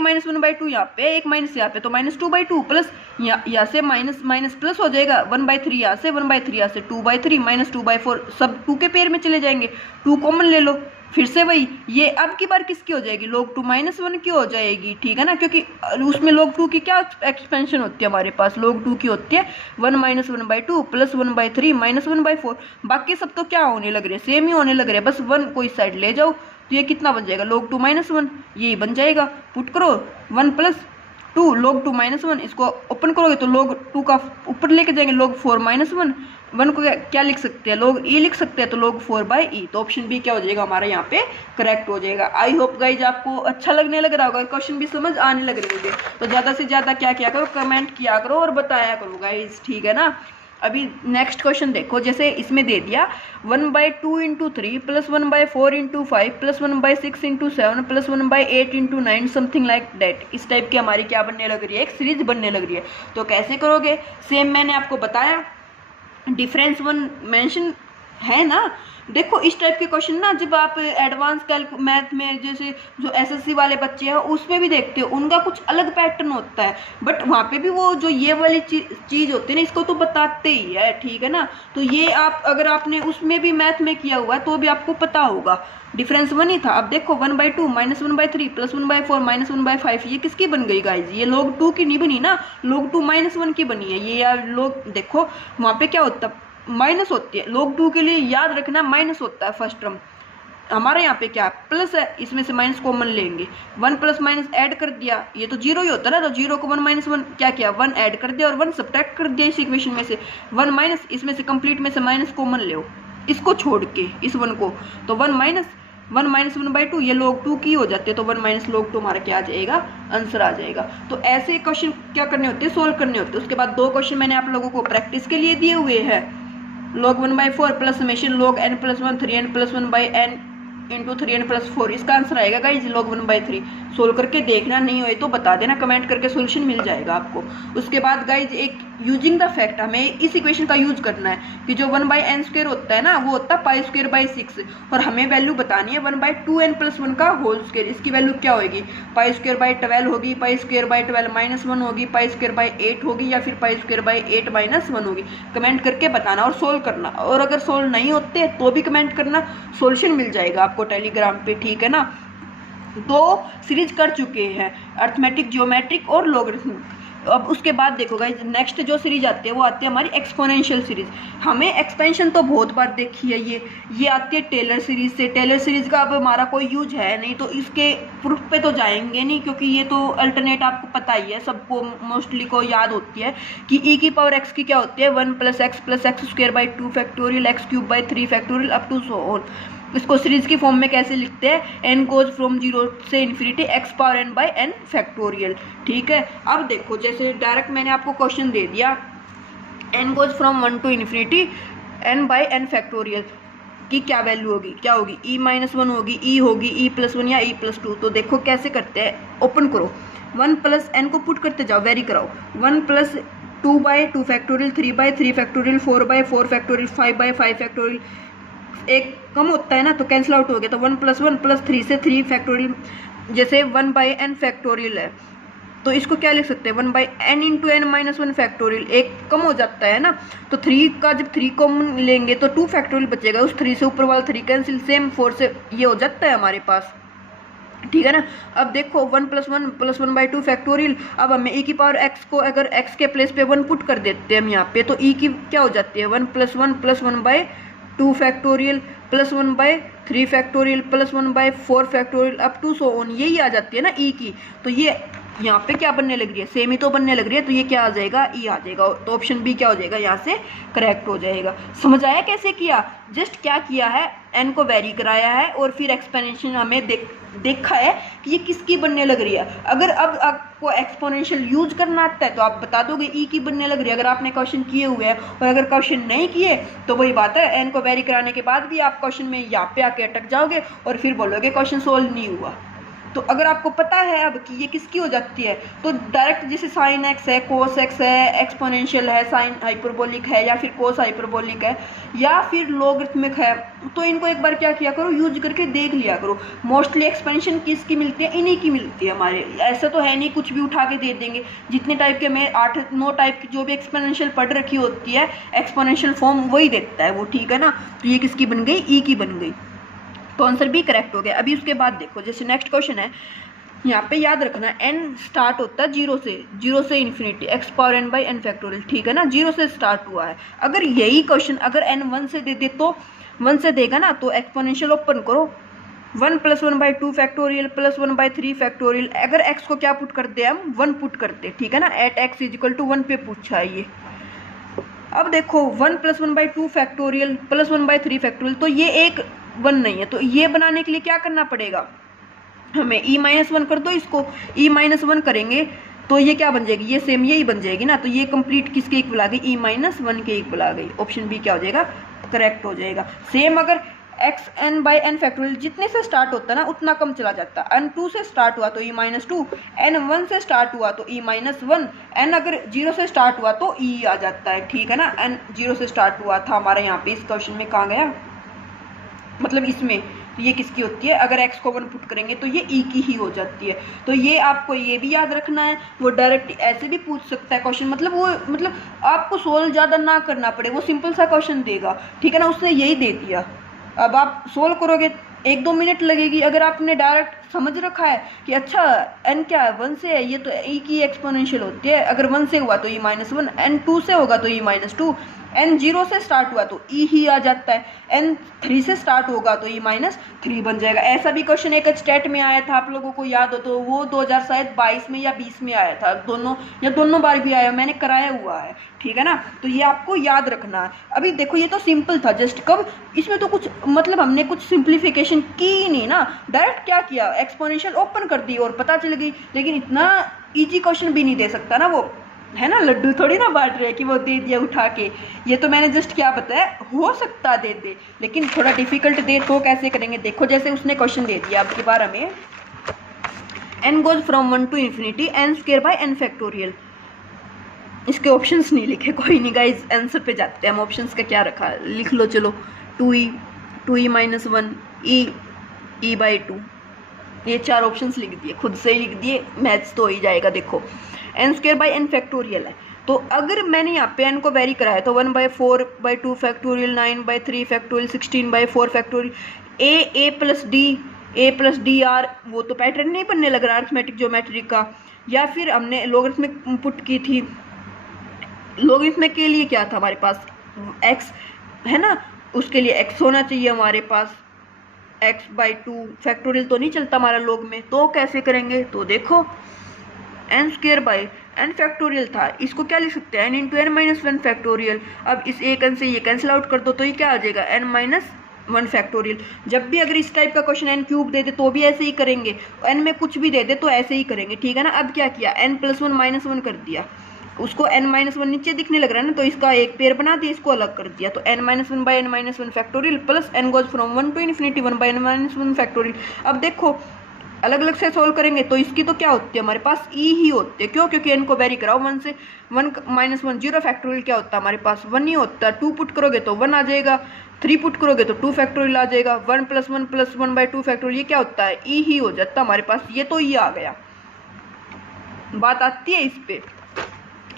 1/2 यहाँ पे, एक माइनस यहाँ पे, तो -2/2 प्लस यहाँ से माइनस माइनस प्लस हो जाएगा, 1/3 यहाँ से, 1/3 यहाँ से, 2/3 -2/4, सब 2 के पेयर में चले जाएंगे, 2 कॉमन ले लो, फिर से वही, ये अब की बार किसकी हो जाएगी, log 2 -1 की हो जाएगी, ठीक है ना, क्योंकि उसमें log 2 की क्या एक्सपेंशन होती है हमारे पास, log 2 की होती है 1 - 1/2 प्लस 1/3 - 1/4। बाकी सब तो क्या होने लग रहे हैं, सेम ही होने लग रहे हैं, बस 1 कोई साइड ले जाओ, तो ये कितना बन जाएगा, log 2 -1, यही बन जाएगा। पुट करो 1 + 2 log 2 -1, इसको ओपन करोगे तो log 2 का ऊपर लेके जाएंगे, log 4 -1, 1 को क्या लिख सकते हैं, log e लिख सकते हैं, तो log 4/e, तो ऑप्शन बी क्या हो जाएगा हमारा यहाँ पे करेक्ट हो जाएगा। आई होप गाइज आपको अच्छा लगने लग रहा होगा, क्वेश्चन भी समझ आने लग रहे होंगे, तो ज़्यादा से ज़्यादा क्या किया करो, कमेंट किया करो और बताया करो गाइज, ठीक है ना। अभी नेक्स्ट क्वेश्चन देखो, जैसे इसमें दे दिया 1/2 into 3 plus 1/4 into 5 plus 1/6 into 7 plus 1/8 into 9 something like that. इस टाइप की हमारी क्या बनने लग रही है, एक सीरीज बनने लग रही है। तो कैसे करोगे, सेम मैंने आपको बताया, डिफरेंस 1 मेंशन है ना। देखो इस टाइप के क्वेश्चन ना जब आप एडवांस कैल्क मैथ में, जैसे जो एसएससी वाले बच्चे हैं उसमें भी देखते हो, उनका कुछ अलग पैटर्न होता है, बट वहाँ पे भी वो जो ये वाली चीज़ होती है ना, इसको तो बताते ही है, ठीक है ना। तो ये आप अगर आपने उसमें भी मैथ में किया हुआ है तो भी आपको पता होगा, डिफरेंस 1 ही था। अब देखो 1/2 - 1/3 प्लस 1/4 - 1/5, ये किसकी बन गई गाइज, ये log 2 की नहीं बनी ना, log 2 -1 की बनी है ये, यार लोग देखो वहाँ पे क्या होता है, माइनस होती है, log 2 के लिए याद रखना माइनस होता है फर्स्ट टर्म, हमारे यहाँ पे क्या प्लस है, इसमें से माइनस कॉमन लेंगे, 1 प्लस माइनस ऐड कर दिया, ये तो 0 ही होता है ना, तो 0 को 1 - 1 क्या किया, 1 ऐड कर दिया और 1 सब्ट्रैक्ट कर दिया इस इक्वेशन में से, 1 माइनस, इसमें से कंप्लीट में से माइनस कॉमन ले, इसको छोड़ के इस 1 को, तो 1 माइनस 1 - 1/2, ये log 2 की हो जाती है, तो 1 - log 2 हमारा क्या आ जाएगा, आंसर आ जाएगा। तो ऐसे क्वेश्चन क्या करने होते हैं, सोल्व करने होते हैं। उसके बाद 2 क्वेश्चन मैंने आप लोगों को प्रैक्टिस के लिए दिए हुए हैं, log 1/4 plus summation log n + 1 3n + 1/n into 3n + 4, इसका आंसर आएगा गाइज log 1/3। सोल्व करके देखना, नहीं होए तो बता देना, कमेंट करके सोल्यूशन मिल जाएगा आपको। उसके बाद गाइज एक यूजिंग द फैक्ट, हमें इस इक्वेशन का यूज करना है कि जो 1/n² होता है ना, वो होता है π² 6, और हमें वैल्यू बतानी है 1/2n + 1 का होल स्क्वायर। इसकी वैल्यू क्या होगी, π² 12 होगी, π² 12 -1 होगी, π² 8 होगी, या फिर π² 8 -1 होगी। कमेंट करके बताना और सोल्व करना, और अगर सोल्व नहीं होते तो भी कमेंट करना, सोल्यूशन मिल जाएगा आपको टेलीग्राम पे, ठीक है ना। 2 सीरीज कर चुके हैं, अर्थमेटिक, ज्योमेट्रिक और लॉगरिथमिक। अब उसके बाद देखो गाइस, नेक्स्ट जो सीरीज आती है वो आती है हमारी एक्सपोनेंशियल सीरीज। हमें एक्सपेंशन तो बहुत बार देखी है, ये आती है टेलर सीरीज से। टेलर सीरीज का अब हमारा कोई यूज है नहीं, तो इसके प्रूफ पे तो जाएंगे नहीं, क्योंकि ये तो अल्टरनेट आपको पता ही है, सबको मोस्टली को याद होती है कि e⁻x की क्या होती है, 1 + x + x² 2 factorial x³ 3 factorial up to so on. इसको सीरीज की फॉर्म में कैसे लिखते हैं, n goes from 0 से इन्फिनिटी x⁻n/n फैक्टोरियल, ठीक है। अब देखो जैसे डायरेक्ट मैंने आपको क्वेश्चन दे दिया, n goes from 1 to infinity n/n factorial की क्या वैल्यू होगी, क्या होगी, e-1 होगी, e होगी, e+1 या e+2। तो देखो कैसे करते हैं, ओपन करो, 1 + n को पुट करते जाओ, वेरी कराओ, 1 + 2/2 फैक्टोरियल, 3/3 फैक्टोरियल, 4/4 फैक्टोरियल, 5/5 फैक्टोरियल, एक कम होता है ना तो कैंसिल आउट हो गया, तो 1 + 1 + 3 से 3 फैक्टोरियल, जैसे 1/n फैक्टोरियल है तो इसको क्या लिख सकते हैं, 1/n × n - 1 फैक्टोरियल, एक कम हो जाता है ना, तो 3 का जब 3 कॉमन लेंगे तो 2 फैक्टोरियल बचेगा, उस 3 से ऊपर वाला 3 कैंसिल, सेम 4 से ये हो जाता है हमारे पास, ठीक है ना। अब देखो 1+1 फैक्टोरियल, अब हमें e की पावर x को अगर x के प्लेस पे 1 पुट कर देते हैं हम यहाँ पे, तो e की क्या हो जाती है 1+1 factorial +1/3 factorial +1/4 factorial up to so on, यही आ जाती है ना e की। तो ये यहाँ पे क्या बनने लग रही है, सेम ही तो बनने लग रही है, तो ये क्या आ जाएगा e आ जाएगा। तो ऑप्शन बी क्या हो जाएगा, यहाँ से करेक्ट हो जाएगा। समझ आया कैसे किया? जस्ट क्या किया है, n को वेरी कराया है और फिर एक्सपोनेंशियल हमें देखा है कि ये किसकी बनने लग रही है। अगर अब आपको एक्सपोनेंशियल यूज करना आता है तो आप बता दोगे e की बनने लग रही है, अगर आपने क्वेश्चन किए हुए हैं। और अगर क्वेश्चन नहीं किए तो वही बात है, n को वेरी कराने के बाद भी आप क्वेश्चन में यहाँ पे आके अटक जाओगे और फिर बोलोगे क्वेश्चन सोल्व नहीं हुआ। तो अगर आपको पता है अब कि ये किसकी हो जाती है, तो डायरेक्ट जैसे साइन एक्स है, कोस एक्स है, एक्सपोनेंशियल है, साइन हाइपरबोलिक है, या फिर कोस हाइपरबोलिक है, या फिर लॉगरिथमिक है, तो इनको एक बार क्या किया करो, यूज करके देख लिया करो। मोस्टली एक्सपेंशन किसकी मिलती है, इन्हीं की मिलती है हमारे। ऐसा तो है नहीं कुछ भी उठा के दे देंगे। जितने टाइप के मैं 8-9 टाइप की जो भी एक्सपोनेंशियल पढ़ रखी होती है, एक्सपोनेंशियल फॉर्म वही देता है वो, ठीक है ना। तो ये किसकी बन गई, ई की बन गई। तो आंसर भी करेक्ट हो गया। अभी उसके बाद देखो, जैसे नेक्स्ट क्वेश्चन है, यहाँ पे याद रखना n स्टार्ट होता है 0 से infinity, x power n by n factorial, ठीक है ना। 0 से स्टार्ट हुआ है। अगर यही क्वेश्चन अगर n 1 से दे दे तो 1 से देगा ना, तो एक्सपोनेंशियल ओपन करो, 1+1/2 फैक्टोरियल +1/3 फैक्टोरियल। अगर x को क्या पुट करते हैं हम, 1 पुट करते, ठीक है ना। एट x = 1 पे पूछा है ये। अब देखो 1+1/2 फैक्टोरियल +1/3 फैक्टोरियल, तो ये एक 1 नहीं है, तो ये बनाने के लिए क्या करना पड़ेगा हमें, e-1 कर दो इसको। e-1 करेंगे तो ये क्या बन जाएगी, ये सेम यही बन जाएगी ना। तो ये कंप्लीट किसके इक्वल आ गई, e-1 के इक्वल आ गई। ऑप्शन बी क्या हो जाएगा, करेक्ट हो जाएगा। सेम अगर xn/n फैक्टोरियल जितने से स्टार्ट होता है ना उतना कम चला जाता है। n2 से स्टार्ट हुआ तो e-2, n1 से स्टार्ट हुआ तो e-1, n अगर 0 से स्टार्ट हुआ तो e आ जाता है, ठीक है ना। n 0 से स्टार्ट हुआ था हमारे यहाँ पे इस क्वेश्चन में, कहाँ गया, मतलब इसमें। तो ये किसकी होती है, अगर x को 1 पुट करेंगे तो ये e की ही हो जाती है। तो ये आपको ये भी याद रखना है। वो डायरेक्ट ऐसे भी पूछ सकता है क्वेश्चन, मतलब आपको सोल्व ज़्यादा ना करना पड़े, वो सिंपल सा क्वेश्चन देगा, ठीक है ना। उसने यही दे दिया, अब आप सोल्व करोगे 1-2 मिनट लगेगी। अगर आपने डायरेक्ट समझ रखा है कि अच्छा n क्या है, 1 से है, ये तो e की एक्सपोनेंशियल होती है। अगर 1 से हुआ तो e-1, n 2 से होगा तो e-2, n 0 से स्टार्ट हुआ तो e ही आ जाता है, n 3 से स्टार्ट होगा तो e-3 बन जाएगा। ऐसा भी क्वेश्चन एक स्टेट में आया था, आप लोगों को याद हो तो, वो 2022 में या 20 में आया था, दोनों बार भी आया, मैंने कराया हुआ है, ठीक है ना। तो ये आपको याद रखना है। अभी देखो ये तो सिंपल था जस्ट, कब इसमें तो कुछ मतलब हमने कुछ सिंप्लीफिकेशन की ही नहीं ना, डायरेक्ट क्या किया, एक्सपोनेंशियल ओपन कर दी और पता चल गई। लेकिन इतना इजी क्वेश्चन भी नहीं दे सकता ना वो, है ना। लड्डू थोड़ी ना बांट रहे कि वो दे दिया उठा के। ये तो मैंने जस्ट क्या बताया, हो सकता दे दे, लेकिन थोड़ा डिफिकल्ट दे तो कैसे करेंगे। देखो जैसे उसने क्वेश्चन दे दिया अब की बार हमें, n goes from 1 to infinity n² n factorial. इसके ऑप्शंस नहीं लिखे, कोई नहीं गाइज, आंसर पे जाते हैं हम। ऑप्शंस का क्या रखा है लिख लो, चलो 2e-1 e/2, ये 4 ऑप्शंस लिख दिए, खुद से ही लिख दिए, मैथ्स तो हो ही जाएगा। देखो n² n फैक्टोरियल है, तो अगर मैंने यहाँ पे n को वेरी कराया तो 1/4/2 फैक्टोरियल, 9/3 फैक्टोरियल, 16/4 फैक्टोरियल, a+d/r, वो तो पैटर्न नहीं बनने लग रहा अर्थमेटिक ज्योमेट्री का। या फिर हमने लोगरिथमिक पुट की थी, लोगरिथमिक के लिए क्या था हमारे पास, x है ना, उसके लिए x होना चाहिए हमारे पास, x/2 फैक्टोरियल तो नहीं चलता हमारा लोग में, तो कैसे करेंगे। तो देखो n² n फैक्टोरियल था, इसको क्या लिख सकते हैं, n × n-1 फैक्टोरियल। अब इस एक n से ये कैंसिल आउट कर दो तो ये क्या आ जाएगा, n-1 फैक्टोरियल। जब भी अगर इस टाइप का क्वेश्चन n³ दे दे तो भी ऐसे ही करेंगे, n में कुछ भी दे दे तो ऐसे ही करेंगे, ठीक है ना। अब क्या किया, n+1 -1 कर दिया, उसको n-1 नीचे दिखने लग रहा है ना, तो इसका एक पेयर बना दिया, इसको अलग कर दिया। तो n-1/n-1 factorial plus n goes from 1 to infinity 1/n-1 factorial. अब देखो अलग अलग से सोल्व करेंगे तो इसकी तो क्या होती है हमारे पास, e ही होती है। क्यों, क्योंकि n को वेरी कराओ 1 से 1 -1 0 फैक्टोरियल क्या होता है हमारे पास, 1 ही होता है। 2 पुट करोगे तो 1 आ जाएगा, 3 पुट करोगे तो 2 फैक्टोरियल आ जाएगा, 1+1 + 1/2 फैक्टोरियल, ये क्या होता है, e ही हो जाता है हमारे पास। ये तो e आ गया, बात आती है इस पे।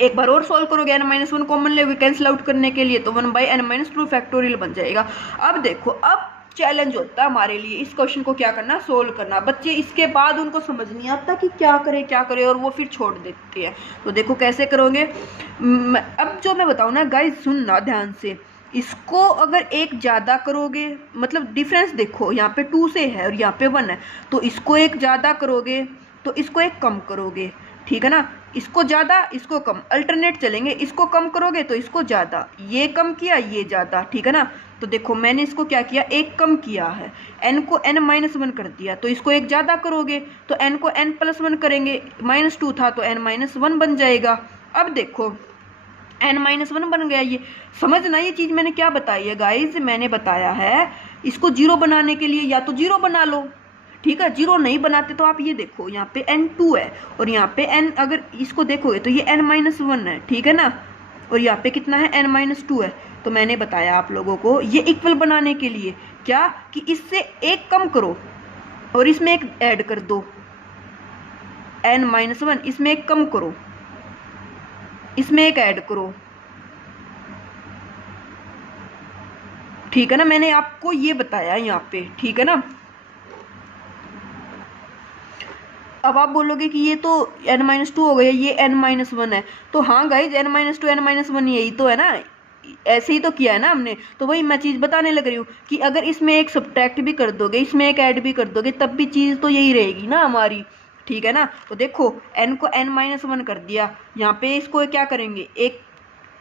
एक बार और सॉल्व करोगे, n-1 कॉमन लेके कैंसिल आउट करने के लिए, तो 1/n-2 फैक्टोरियल बन जाएगा। अब देखो, अब चैलेंज होता है हमारे लिए इस क्वेश्चन को क्या करना, सोल्व करना। बच्चे इसके बाद उनको समझ नहीं आता कि क्या करें और वो फिर छोड़ देते हैं। तो देखो कैसे करोगे। अब जो मैं बताऊँ ना गाइस, सुनना ध्यान से। इसको अगर एक ज़्यादा करोगे, मतलब डिफरेंस देखो, यहाँ पे 2 से है और यहाँ पे 1 है, तो इसको एक ज़्यादा करोगे तो इसको एक कम करोगे, ठीक है ना। इसको ज़्यादा इसको कम, अल्टरनेट चलेंगे। इसको कम करोगे तो इसको ज़्यादा, ये कम किया ये ज़्यादा, ठीक है ना। तो देखो मैंने इसको क्या किया, एक कम किया है, n को n-1 कर दिया, तो इसको एक ज़्यादा करोगे तो n को n+1 करेंगे, -2 था तो n-1 बन जाएगा। अब देखो n-1 बन गया। ये समझना, ये चीज़ मैंने क्या बताई है गाइज, मैंने बताया है इसको 0 बनाने के लिए या तो 0 बना लो, ठीक है। 0 नहीं बनाते तो आप ये देखो यहाँ पे n2 है और यहाँ पे n, अगर इसको देखोगे तो ये n-1 है, ठीक है ना। और यहाँ पे कितना है, n-2 है। तो मैंने बताया आप लोगों को ये इक्वल बनाने के लिए क्या, कि इससे एक कम करो और इसमें एक ऐड कर दो, n-1, इसमें एक कम करो, इसमें एक ऐड करो, ठीक है ना। मैंने आपको ये बताया यहाँ पे, ठीक है ना। अब आप बोलोगे कि ये तो n-2 हो गया, ये n-1 है। तो हाँ गाइज, n-2 n-1 यही तो है ना, ऐसे ही तो किया है ना हमने। तो वही मैं चीज़ बताने लग रही हूँ कि अगर इसमें एक सब्ट्रैक्ट भी कर दोगे, इसमें एक ऐड भी कर दोगे, तब भी चीज़ तो यही रहेगी ना हमारी, ठीक है ना। तो देखो n को n-1 कर दिया, यहाँ पे इसको क्या करेंगे, एक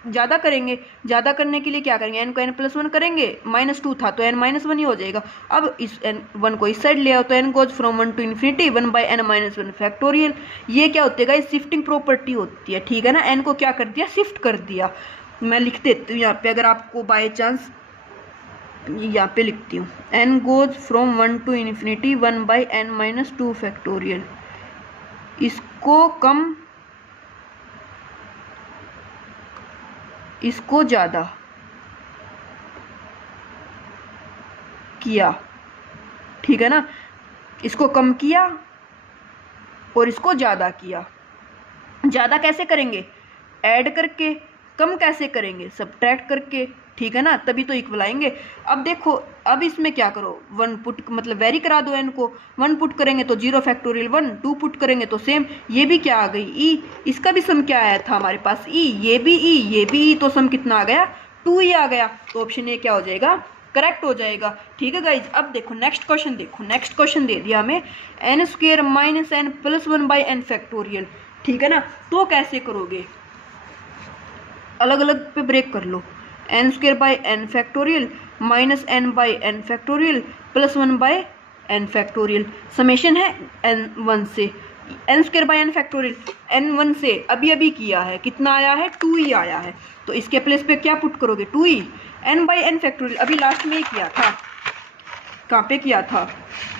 ज़्यादा करेंगे। ज़्यादा करने के लिए क्या करेंगे, n को n+1 करेंगे, -2 था तो n-1 ही हो जाएगा। अब इस n1 को इस साइड ले आओ तो n goes from 1 to infinity 1/n-1 factorial. ये क्या होती है गाइस, शिफ्टिंग प्रॉपर्टी होती है, ठीक है ना। n को क्या कर दिया, शिफ्ट कर दिया। मैं लिख देती हूँ यहाँ पे, अगर आपको बाय चांस, यहाँ पे लिखती हूँ, n goes from 1 to infinity 1/n-2 factorial. इसको कम, इसको ज़्यादा किया, ठीक है ना। इसको कम किया और इसको ज़्यादा किया। ज़्यादा कैसे करेंगे, ऐड करके। कम कैसे करेंगे, सब्ट्रैक्ट करके, ठीक है ना, तभी तो इक्वल आएंगे। अब देखो, अब इसमें क्या करो, 1 पुट, मतलब वेरी करा दो n को। 1 पुट करेंगे तो 0 फैक्टोरियल 1, 2 पुट करेंगे तो सेम। ये भी क्या आ गई, e। इसका भी सम क्या आया था हमारे पास, e। ये भी e, ये भी e, तो सम कितना आ गया, 2 ही आ गया। तो ऑप्शन ए क्या हो जाएगा, करेक्ट हो जाएगा, ठीक है गाइज। अब देखो नेक्स्ट क्वेश्चन, देखो नेक्स्ट क्वेश्चन दे दिया हमें n² - n + 1/n फैक्टोरियल, ठीक है ना। तो कैसे करोगे, अलग अलग पे ब्रेक कर लो। n² / n factorial -n/n factorial + 1/n factorial. Summation है n1 से, n² / n फैक्टोरियल n1 से अभी अभी किया है, कितना आया है, 2 ही आया है। तो इसके प्लेस पे क्या पुट करोगे, 2 ही। n/n फैक्टोरियल अभी लास्ट में ही किया था, कहाँ पे किया था,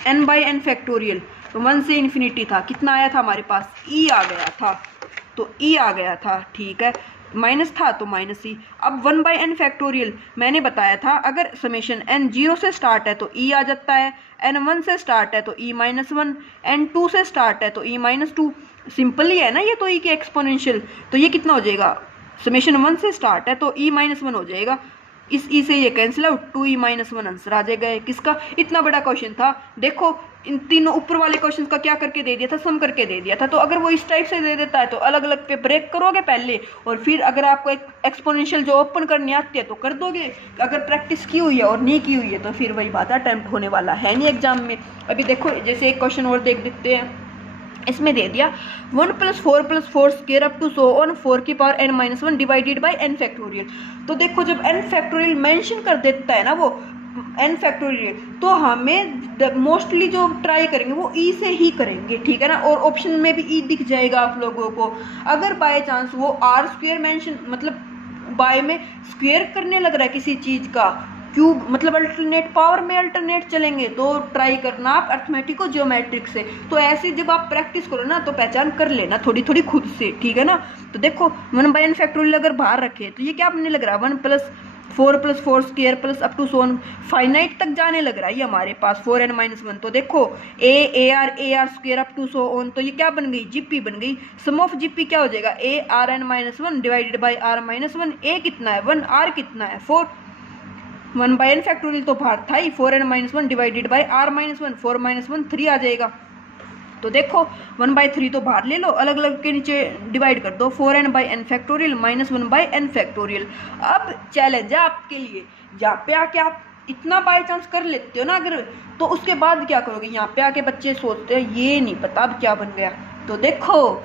n/n फैक्टोरियल, तो 1 से इन्फिनिटी था, कितना आया था हमारे पास, e आ गया था। तो e आ गया था, ठीक है, माइनस था तो -e। अब 1/n फैक्टोरियल मैंने बताया था, अगर समेशन n 0 से स्टार्ट है तो e आ जाता है, n1 से स्टार्ट है तो e-1, n2 से स्टार्ट है तो e-2। सिंपल ही है ना ये तो, e के एक्सपोनेंशियल। तो ये कितना हो जाएगा, समेशन 1 से स्टार्ट है तो e-1 हो जाएगा। इस ई से ये कैंसिल आउट, 2e-1 आंसर आ जाएगा। किसका, इतना बड़ा क्वेश्चन था। देखो इन तीनों ऊपर वाले क्वेश्चन का क्या करके दे दिया था, सम करके दे दिया था। तो अगर वो इस टाइप से दे देता है तो अलग अलग पे ब्रेक करोगे पहले, और फिर अगर आपको एक एक्सपोनेंशियल जो ओपन करनी आती है तो कर दोगे। अगर प्रैक्टिस की हुई है और नहीं की हुई है तो फिर वही बात है, अटेम्प्ट होने वाला है नहीं एग्जाम में। अभी देखो जैसे एक क्वेश्चन और देख देते हैं, इसमें दे दिया 1 + 4 + 4 square up to so on 4 की power n-1 divided by n factorial. तो देखो जब n फैक्टोरियल मेंशन कर देता है ना वो n फैक्टोरियल, तो हमें मोस्टली जो ट्राई करेंगे वो e से ही करेंगे, ठीक है ना। और ऑप्शन में भी e दिख जाएगा आप लोगों को। अगर बाय चांस वो r² मेंशन, मतलब बाय में स्क्वायर करने लग रहा है किसी चीज़ का, क्यूब मतलब अल्टरनेट पावर में अल्टरनेट चलेंगे, तो ट्राई करना आप अर्थमेटिक और ज्योमेट्रिक से। तो ऐसे जब आप प्रैक्टिस करो ना तो पहचान कर लेना थोड़ी थोड़ी खुद से, ठीक है ना। तो देखो 1/n फैक्टोरियल अगर बाहर रखे तो ये क्या बनने लग रहा है, 1 + 4 + 4 square plus up to so on, finite तक जाने लग रहा है ये हमारे पास 4n-1। तो देखो AR square up to so on, तो ये क्या बन गई, GP बन गई। सम ऑफ GP क्या हो जाएगा, ARn-1 divided by r-1। A कितना है 1, R कितना है 4, 1 बाई एन फैक्टोरियल तो बाहर था ही, 4n-1 डिवाइडेड बाई r-1, 4-1 3 आ जाएगा। तो देखो 1/3 तो बाहर ले लो, अलग अलग के नीचे डिवाइड कर दो, 4n/n factorial -1 by n factorial. अब चैलेंज है आपके लिए, यहाँ पे आके आप इतना बाई चांस कर लेते हो ना अगर, तो उसके बाद क्या करोगे? यहाँ पे आके बच्चे सोचते हैं ये नहीं पता अब क्या बन गया। तो देखो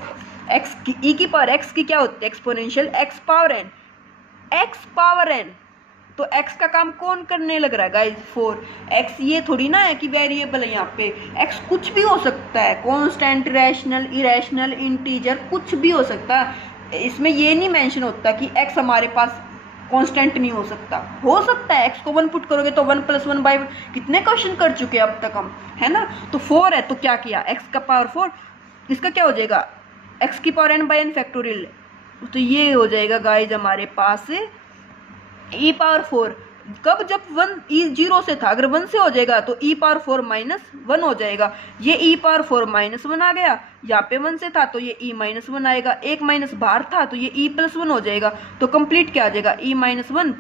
x की e की पावर x की क्या होती है? Exponential x power n। तो x का काम कौन करने लग रहा है गाइस? 4। x ये थोड़ी ना है कि वेरिएबल है, यहाँ पे x कुछ भी हो सकता है, कांस्टेंट, रैशनल, इरेशनल, इंटीजर, कुछ भी हो सकता है। इसमें ये नहीं मेंशन होता कि x हमारे पास कांस्टेंट नहीं हो सकता है। x को 1 पुट करोगे तो 1 + 1 बाई, कितने क्वेश्चन कर चुके हैं अब तक हम, है ना। तो 4 है तो क्या किया, x का पावर 4, इसका क्या हो जाएगा? x की power n by n factorial. तो ये हो जाएगा गाइज हमारे पास e पावर 4। कब? जब 1 e 0 से था, अगर 1 से हो जाएगा तो e पावर 4 -1 हो जाएगा। ये e पावर 4 -1 आ गया, यहाँ पे 1 से था तो ये e -1 आएगा, एक माइनस बाहर था तो ये e + 1 हो जाएगा। तो कंप्लीट क्या आ जाएगा? e -1